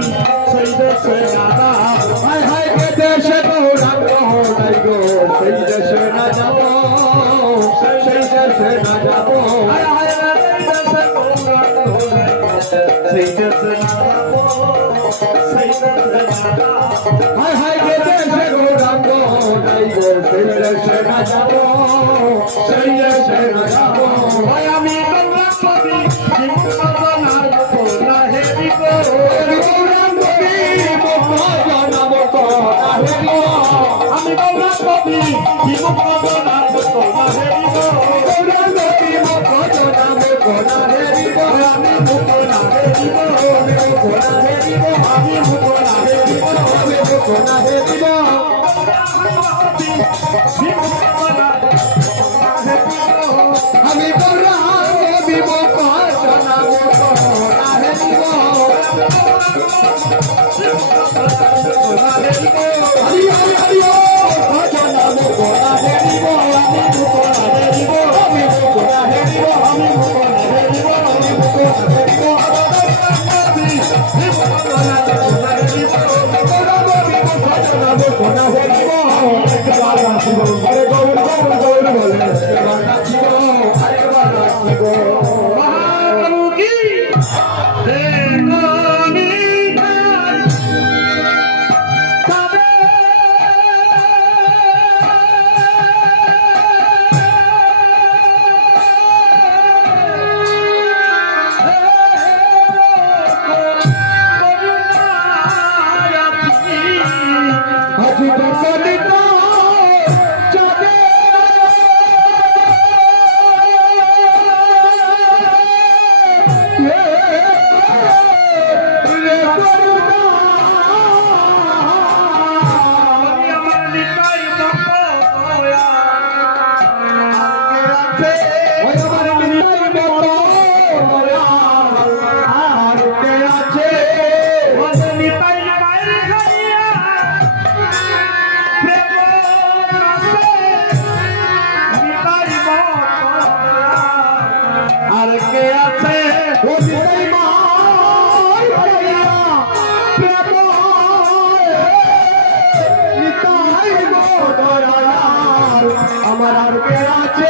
সেই দেশে না যাব, হায় হায় কে দেশে গৌরাঙ্গ নাই গো, সেই দেশে না যাব, সেই দেশে না যাব, হায় হায় হায় হায় গে দেশে গৌরাঙ্গ নাই গো সেই দেশে না যাব সেই দেশে না যাব আমি গৌরাঙ্গ কবি জীবনার কোনা হেরি গো গৌরাঙ্গ কবি মহাজনাব কোনা হেরি গো আমি গৌরাঙ্গ কবি জীবনার কোনা হেরি গো গৌরাঙ্গ কবি মহাজনাব কোনা হেরি গো আমি কোনা হেরি গো কোনা হেরি গো আমি কোনা হেরি গো আমি কোনা হেরি গো আমি গৌরাঙ্গ কবি মহাজনাব কোনা হেরি গো হরি হরি হরি ভজনাম কোনা হেরি গো আমি কোনা হেরি গো আমি কোনা হেরি গো আমি কোনা হেরি গো আমি কোনা হেরি গো কোনা হেরি গো একবার নাচিব হরে গৌর গৌর গৌর বলে একবার নাচিব আরেকবার নাচিব মহাপ্রভু কি আমার আর কে আছে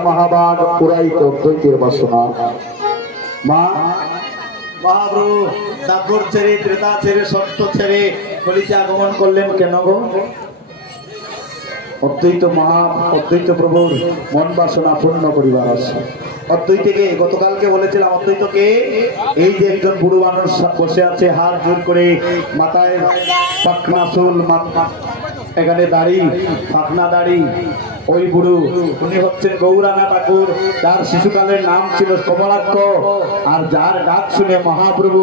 महाबाग पुराई तो बासना मा মহাপ্রভু দাপর ছেড়ে ত্রেতা ছেড়ে সত্য ছেড়ে কলিতে আগমন করলেন কেন গো? অদ্বৈত প্রভুর মন বাসনা পূর্ণ করিবার আশা। অদ্বৈতকে গতকালকে বলেছিলাম, অদ্বৈতকে এই যে একজন বুড়ো মানুষ বসে আছে হাত জোর করে, মাথায় পাখনা চুল, এখানে দাড়ি, পাখনা দাড়ি, ওই বুড়ো উনি হচ্ছেন গৌরাঙ্গা ঠাকুর, যার শিশুকালের নাম ছিল কমলাক্ষ, আর যার ডাক শুনে মহাপ্রভু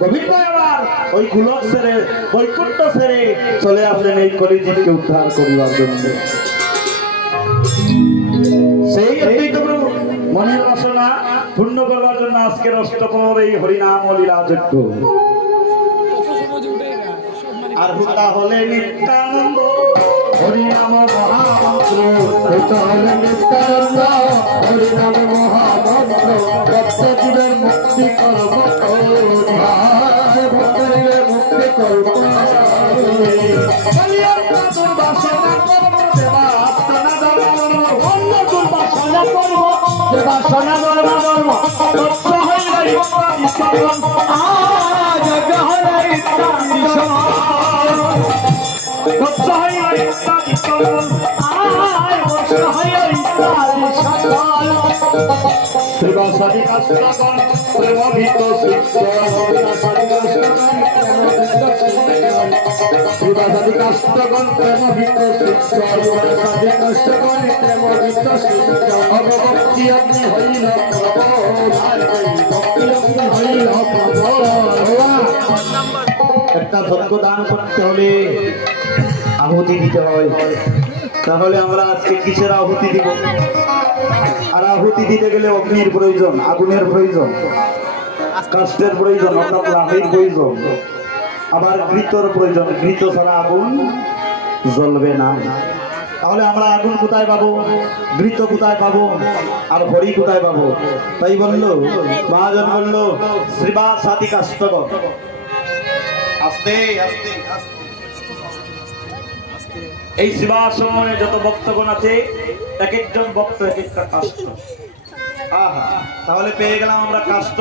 গোবিন্দ আবার ওই গুলক ছেড়ে বৈকুণ্ঠ ছেড়ে চলে আসলেন এই কলিযুগকে উদ্ধার করিবার জন্য। সেই অদ্বৈত প্রভু মনের বাসনা পূর্ণ করবার জন্য আজকের অষ্টপ্রহর এই হরিনাম ও লীলা যজ্ঞ। আর হুতা হলে নিত্যানন্দ হরিনাম মহামন্ত্র, হুতা হলে নিত্যানন্দ হরিনাম মহামন্ত্র, ভক্তজীবের মুক্তি করব ভক্তজীবের মুক্তি করব দুর্বাসনা করব দেবাসনা ধর্ম অন্য দুর্বাসনা করব দেবাসনা ধর্ম ধর্ম তত্ত্ব হইলে যজ্ঞ হইলে শ্রীবাসাদি কাষ্টগণ প্রেমভিত শ্রীবাসাদি কাষ্টগণ প্রেমভিত অবভক্তি অগ্নি হইল একটা যজ্ঞ দান করতে হলে আহুতি দিতে হয়। তাহলে আমরা আজকে কিসের আহুতি দিব? আর আহুতি দিতে গেলে অগ্নির প্রয়োজন, আগুনের প্রয়োজন, কাষ্ঠের প্রয়োজন, অর্থাৎ লাঠির প্রয়োজন, আবার ঘৃতর প্রয়োজন। ঘৃত ছাড়া আগুন জ্বলবে না। তাহলে আমরা আগুন কোথায় পাবো, ঘৃত কোথায় পাবো, আর হরি কোথায় পাবো? তাই বললো মহাজন, বললো শ্রীবাসাদি কাষ্টগণ। আস্তে আস্তে এই শ্রীবাসমনে যত ভক্তগণ আছে, এক একজন ভক্ত এক একটা কাষ্ট। তাহলে পেয়ে গেলাম আমরা কাষ্ট।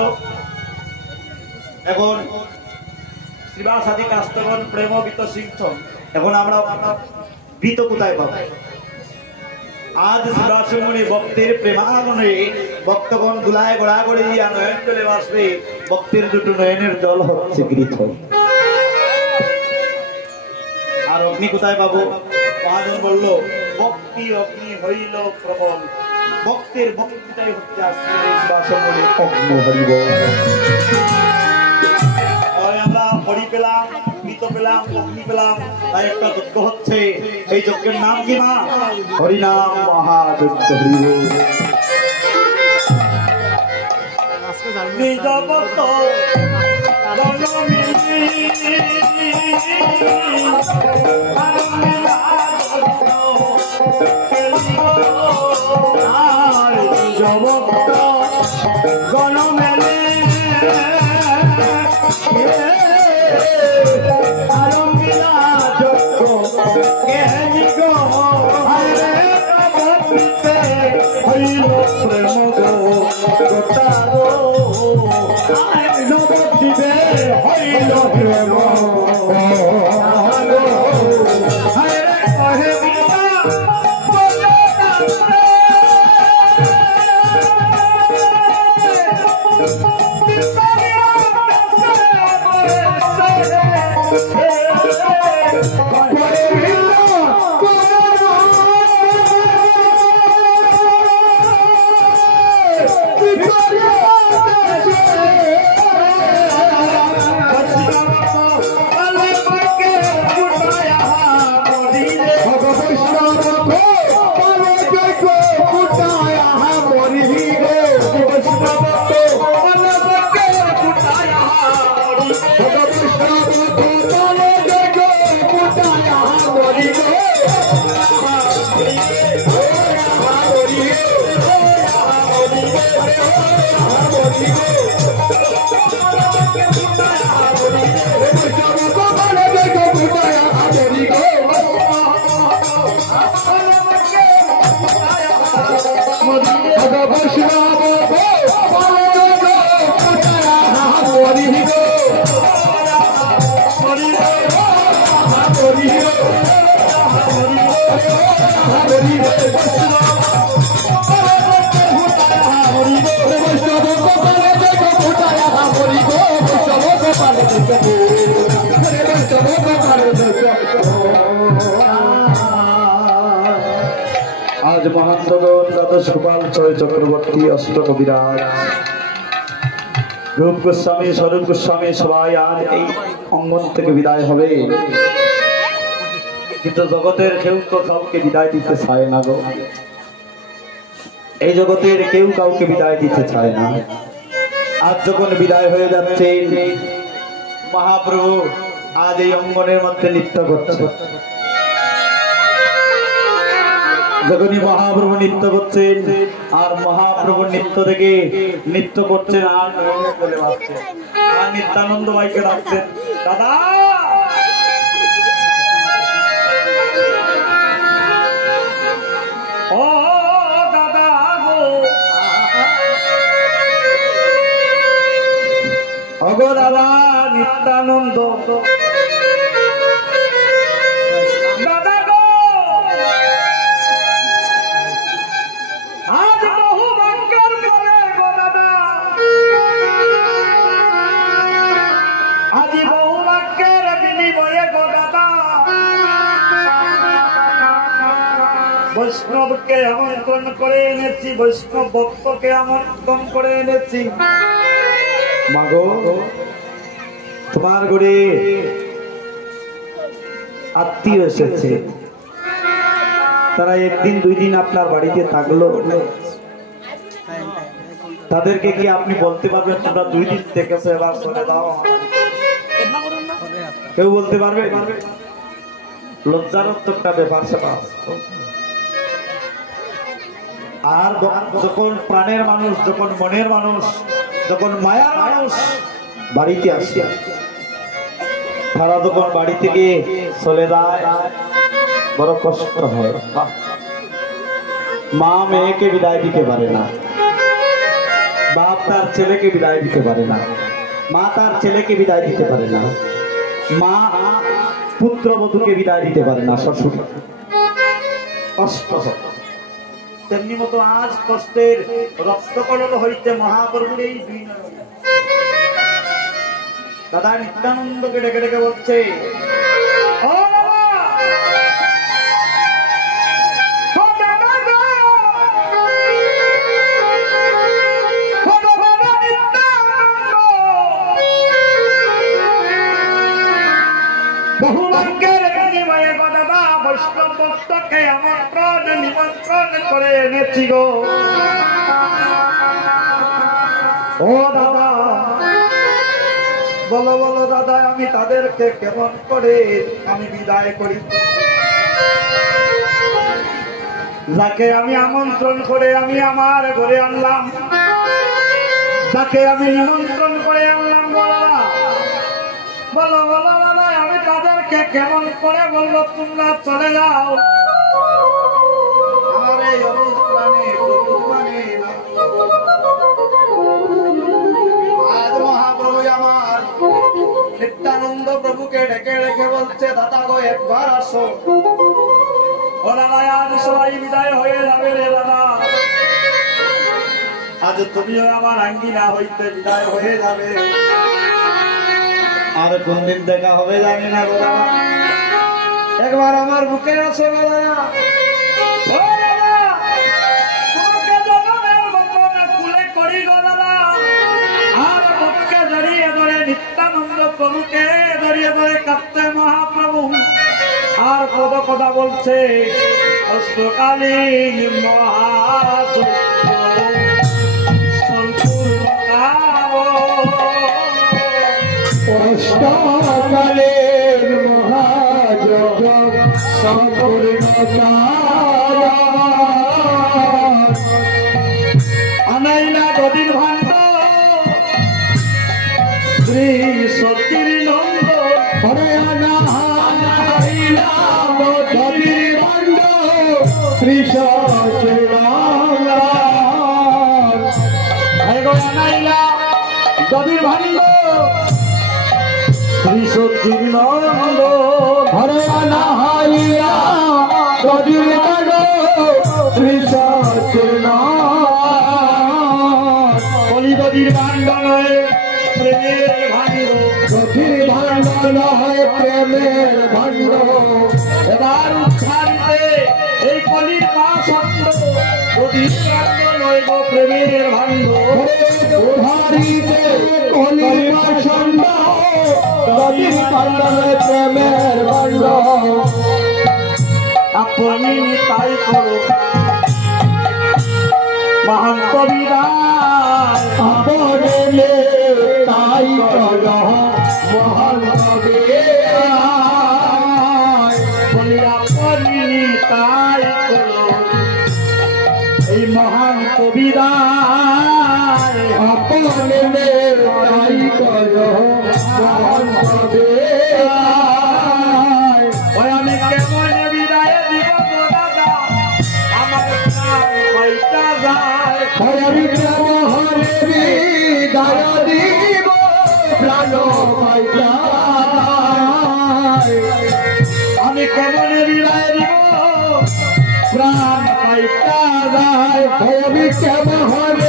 এখন শ্রীবাসাদি কাষ্টগণ প্রেমবিত সিংচন, এখন আমরা বৃত কোথায় পাবো? আজ শ্রীবাসমনে ভক্তের প্রেমাগনে ভক্তগণ দুলায় গোড়া করে দিয়া নয়ন জলে বাসবে, ভক্তের দুটো নয়নের জল হচ্ছে গৃত। আর অগ্নি কোথায় পাবো? মহাজন বলল ভক্তি অগ্নি হইল প্রবল। ভক্তের ভক্তিটাই হচ্ছে অগ্নি হরিব। আমরা হরি পেলাম, মৃত পেলাম, অগ্নি পেলাম, তাই একটা যজ্ঞ হচ্ছে। এই যজ্ঞের নাম কি মা? হরিনাম মহাযজ্ঞ হরিব। নিজ ভক্ত জগত গণমেলে আরঙ্গিলা যজ্ঞ কেহিক হইল প্রেম গোটারো নবদ্বীপে হইল প্রেম Bye. আজ মহান্তগণ দ্বাদশ গোপাল চয় চক্রবর্তী অষ্ট কবিরাজ রূপ গোস্বামী স্বরূপ গোস্বামী সবাই আর এই অঙ্গন থেকে বিদায় হবে, কিন্তু জগতের কেউ তো কাউকে বিদায় দিতে চায় না গো। এই জগতের কেউ কাউকে বিদায় দিতে চায় না। আজ যখন বিদায় হয়ে যাচ্ছে মহাপ্রভু আজ এই অঙ্গনের মধ্যে নৃত্য করছে। যখনই মহাপ্রভু নৃত্য করছেন আর মহাপ্রভুর নৃত্য থেকে নৃত্য করছেন আর চলে আসছে আর নিত্যানন্দ ভাইকে ডাকছেন, দাদা ও দাদা গো, অগো দাদা নিত্যানন্দ দাদা গো, আজ বহু বাক্যের পরে গো দাদা, আজ বহু বাক্যের বিনিময়ে গো দাদা, বৈষ্ণবকে আমন্ত্রণ করে এনেছি, বৈষ্ণব ভক্তকে আমন্ত্রণ করে এনেছি। মাগো তোমার ঘরে আত্মীয় এসেছে, তারা একদিন দুই দিন আপনার বাড়িতে থাকলো, তাদেরকে কি আপনি বলতে পারবেন তোমরা 2 দিন থেকেছে এবার চলে দাও? কেউ বলতে পারবে? লজ্জারত্বটা ব্যাপার সেপার। আর যখন প্রাণের মানুষ, যখন মনের মানুষ, যখন মায়ার মানুষ বাড়িতে আসে, তারা যখন বাড়ি থেকে চলে যায় বড় কষ্ট হয়। মা মেয়েকে বিদায় দিতে পারে না, বাপ তার ছেলেকে বিদায় দিতে পারে না, মা তার ছেলেকে বিদায় দিতে পারে না, মা পুত্রবধূকে বিদায় দিতে পারে না, শ্বশুর কষ্ট হয়। তেমনি মতো আজ কষ্টের রক্তকরণ হইতে মহাপ্রভুর এই 2 নয়ন। দাদা নিত্যানন্দকে ডেকে ডেকে বলছে, ও বহু বাক্যের বিনিময়ে গো দাদা, বৈষ্ণব ভক্তকে আমন্ত্রণ নিমন্ত্রণ করে এনেছি গো। ও দাদা বলো বলো দাদা, আমি তাদেরকে কেমন করে আমি বিদায় করি? যাকে আমি আমন্ত্রণ করে আমি আমার ঘরে আনলাম, যাকে আমি নিমন্ত্রণ করে আনলাম, বলো বলো দাদা, আমি তাদেরকে কেমন করে বলবো তোমরা চলে যাও? আমার এই অনুষ্ঠানে আজ মহাপ্রভু আমার নিত্যানন্দ প্রভুকে ডেকে ডেকে বলছে, দাদা গো একবার আসো। ও দাদা আজ সবাই বিদায় হয়ে যাবে রে দাদা, আজ তুমিও আমার আঙ্গিনা হইতে বিদায় হয়ে যাবে, আর কোনদিন দেখা হবে জানি না গো দাদা, একবার আমার বুকে আসো গো দাদা। নিত্যানন্দ প্রভুকে জড়িয়ে ধরে কাঁদতে মহাপ্রভু আর কত কথা বলছে, অষ্টকালীন অষ্টকালীন মহাযোগ সম্পূর্ণতা আনাইলা গদির ভাণ্ড শ্রী সতীর নন্দ, হরে আনাইলাম গদির ভাণ্ড শ্রী সতীর আনাইলা গদির ভাণ্ড শ্রী সতীর নন্দ, হরে আনাইলা গদির ভাণ্ড শ্রী সতীর বলি গদির ভাণ্ড নয় প্রেমের ভাণ্ড, গদির ভাণ্ড নয় প্রেমের ভাণ্ড, এবার উদ্ধার উদ্ধারিতে এই কলির মা সত্য যদি নয় গো প্রেমের ভাণ্ড উদ্ধারিতে কলির মা সত্য যদি প্রেমের ভাণ্ড আপনি তাই করো মহান কবিরায় আপনি তাই করো মহান কবিরায় বলি আপনি তাই করো এই মহান কবিরায় আপনি তাই করো মহান কবিরায় ওই আমি কেমন বিদায় দিব গো দাদা আমার প্রাণ পাইতা যায় আমি কেমন বিদায় দিব প্রাণ পাইতা আমি কেমন বিদায় দিব প্রাণ পাইতা যায় আমি কেমন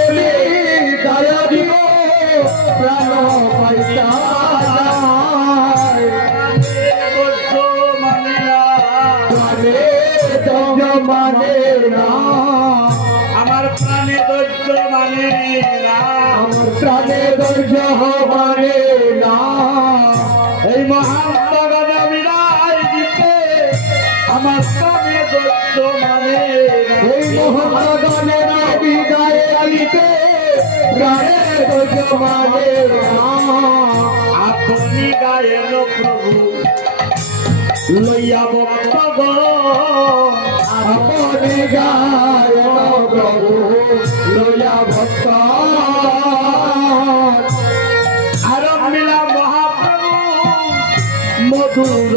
বিদায় দিব প্রাণ পাইতা মানে না আমার প্রাণে ধৈর্য মানে না আমার প্রাণে ধৈর্য মানে না এই মহান বাগানে বিদায় দিতে আমার প্রাণে ধৈর্য মানে না এই মহাগণের বিদায় আলিতে প্রাণে ধৈর্য মানে না আপনি গায়েন প্রভু লইয়া ভক্ত আপনি গায় প্রভু লয়া ভক্ত আর মিলা মহাপ্রভু মধুর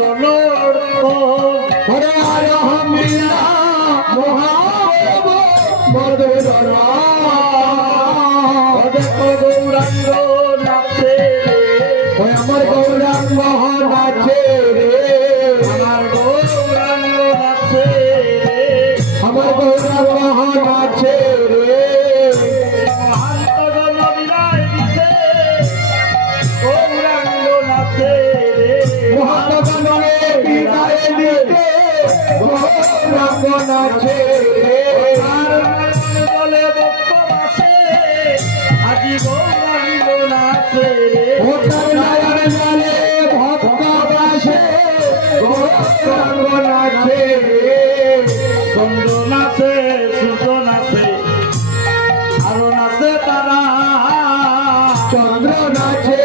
হরে আর মিলা মহাপ্রভু মধুর গৌরাঙ্গ নাচে ওই আমার গৌরাঙ্গ নাচে রে আমার গৌরাঙ্গ নাচে আমার গৌরাঙ্গ নাচে রে মহান্ত জন বিদায় দিতে গৌরাঙ্গ নাচে মহানগরে বিদায় দিতে গৌরাঙ্গ নাচে রে বলে বক্ষ নাচে আজি গৌরাঙ্গ নাচে ওটার নারায়ণ জানে ভক্ত নাচে গৌরাঙ্গ নাচে রে চন্দ্র নাচে সূর্য নাচে আরো নাচে তারা চন্দ্র নাচে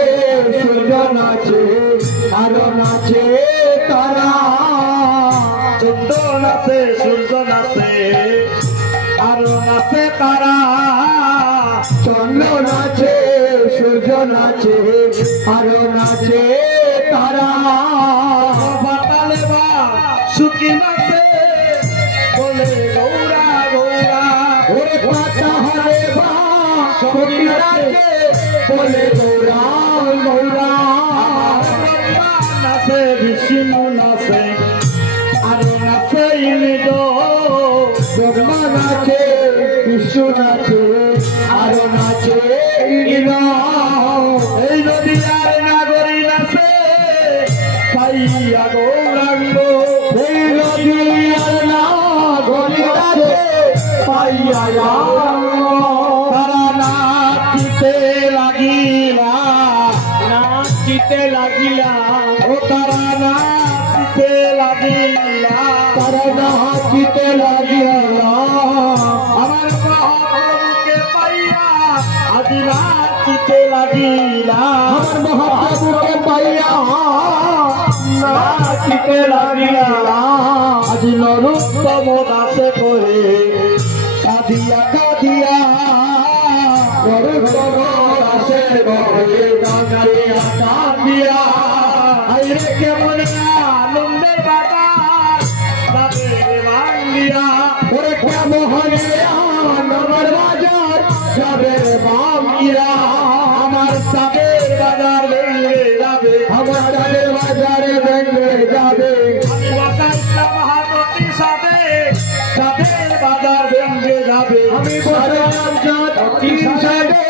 সূর্য নাচে আরো নাচে তারা চন্দ্র নাচে সূর্য নাচে আরো নাচে তারা চন্দ্র নাচে সূর্য নাচে আরো নাচে তারা বাতালে বা সুখী নাচে বলে গৌরা গৌরা ওরে পাতা হরে বা সখী নাচে বলে গৌরা গৌরা ব্রহ্মা নাচে বিষ্ণু নাচে আরো নাচে ইন্দ্র ব্রহ্মা নাচে বিষ্ণু নাচে আরো নাচে ইন্দ্র এই নদীয়ার নাগরী নাচে পাইয়া গৌরাঙ্গ এই নদীর না গলি নাচে পাইয়া তারা নাচিতে লাগিলা নাচিতে লাগিলা ও তারা নাচিতে লাগিলা তারা নাচিতে লাগিলা আমার মহাপ্রভুকে পাইয়া আদি নাচিতে লাগিলা আমার মহাপ্রভুকে পাইয়া নাচিতে লাগিলা আজি নরোত্তম দাসে কহে কাঁদিয়া কাঁদিয়া নরোত্তম দাসে কহে কাঁদিয়া কাঁদিয়া আইরে কেমন আনন্দের বাতাস তাদের ভাঙ্গিয়া ওরে কেমন নগর বাজার যাবে বাঙ্গিয়া আমার সাবের বাজার ভেঙে যাবে আমার চালের বাজারে ভেঙে যাবে আমি বসা ইসলাম হাতটি সাথে সাবের বাজার ভেঙে যাবে আমি বসলাম সাথে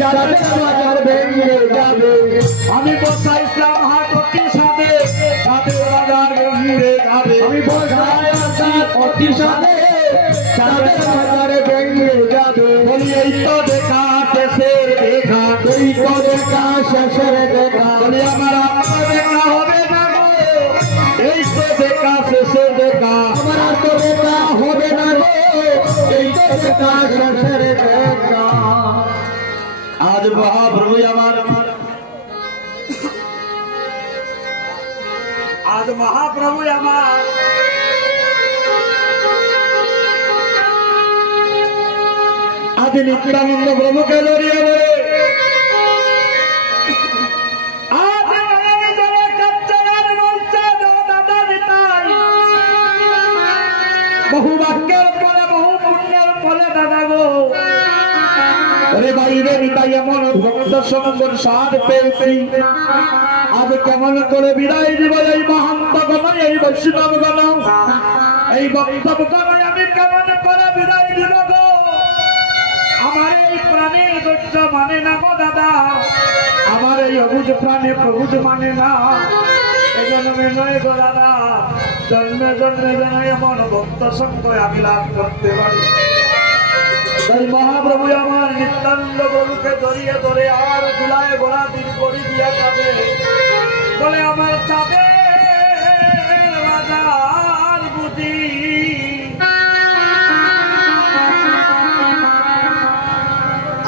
চালের বাজার ভেঙে যাবে আমি বসা ইসলাম হাতটি সাথে সাবের বাজার ভেঙে যাবে আমি বসলাম বসি সাথে চাঁদের বাজারে ভেঙে যাবে বলি এই তো দেখা শেষের দেখা এই তো দেখা শেষের দেখা বলি আমার দেখা হবে না গো এই তো দেখা শেষের দেখা আমার তো দেখা হবে না গো এই তো দেখা শেষের দেখা আজ মহাপ্রভু আমার আজ মহাপ্রভু আমার আজ নিত্যানন্দ প্রভুকে জড়িয়ে বলে বহু বাক্যের ফলে বহু পুণ্যের ফলে দাদা গো রে ভাই রে নিতাই এমন ভক্ত সঙ্গর সাধ পেয়েছি আজ কেমন করে বিদায় দিব এই মহান্ত গণ এই বৈষ্ণব গণ এই বক্তব্য গণ আমি কেমন করে বিদায় দিব গো আমার এই প্রাণের ধৈর্য মানে না গো দাদা আমার এই অবুজ প্রাণে প্রভুজ মানে না এই জন্মে নয় গো দাদা জন্মে জন্মে যেন এমন ভক্ত সঙ্গ আমি লাভ করতে পারি তাই মহাপ্রভু আমার নিত্যানন্দ প্রভুকে জড়িয়ে ধরে আর দুলায় গোড়া দিন করি দিয়া যাবে বলে আমার চাঁদে রাজার বুদ্ধি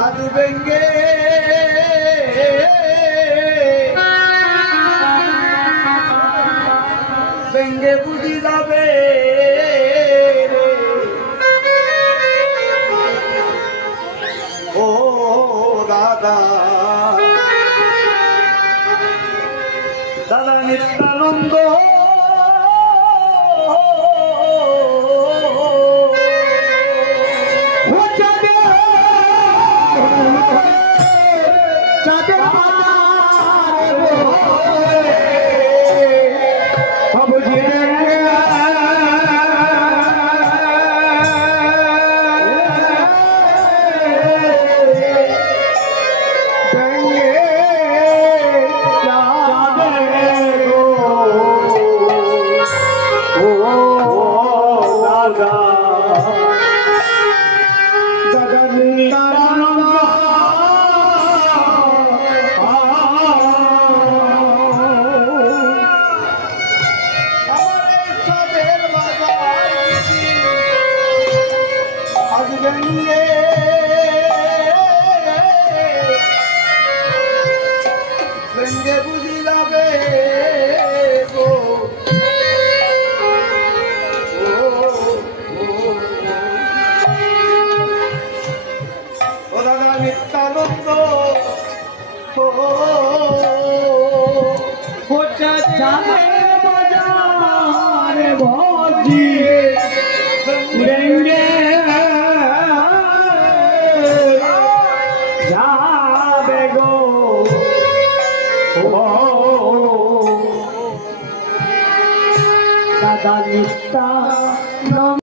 আজ বেঙ্গে বেঙ্গে বুঝি যাবে ও দাদা দাদা নিত্যানন্দ দাদা নিত্যানন্দ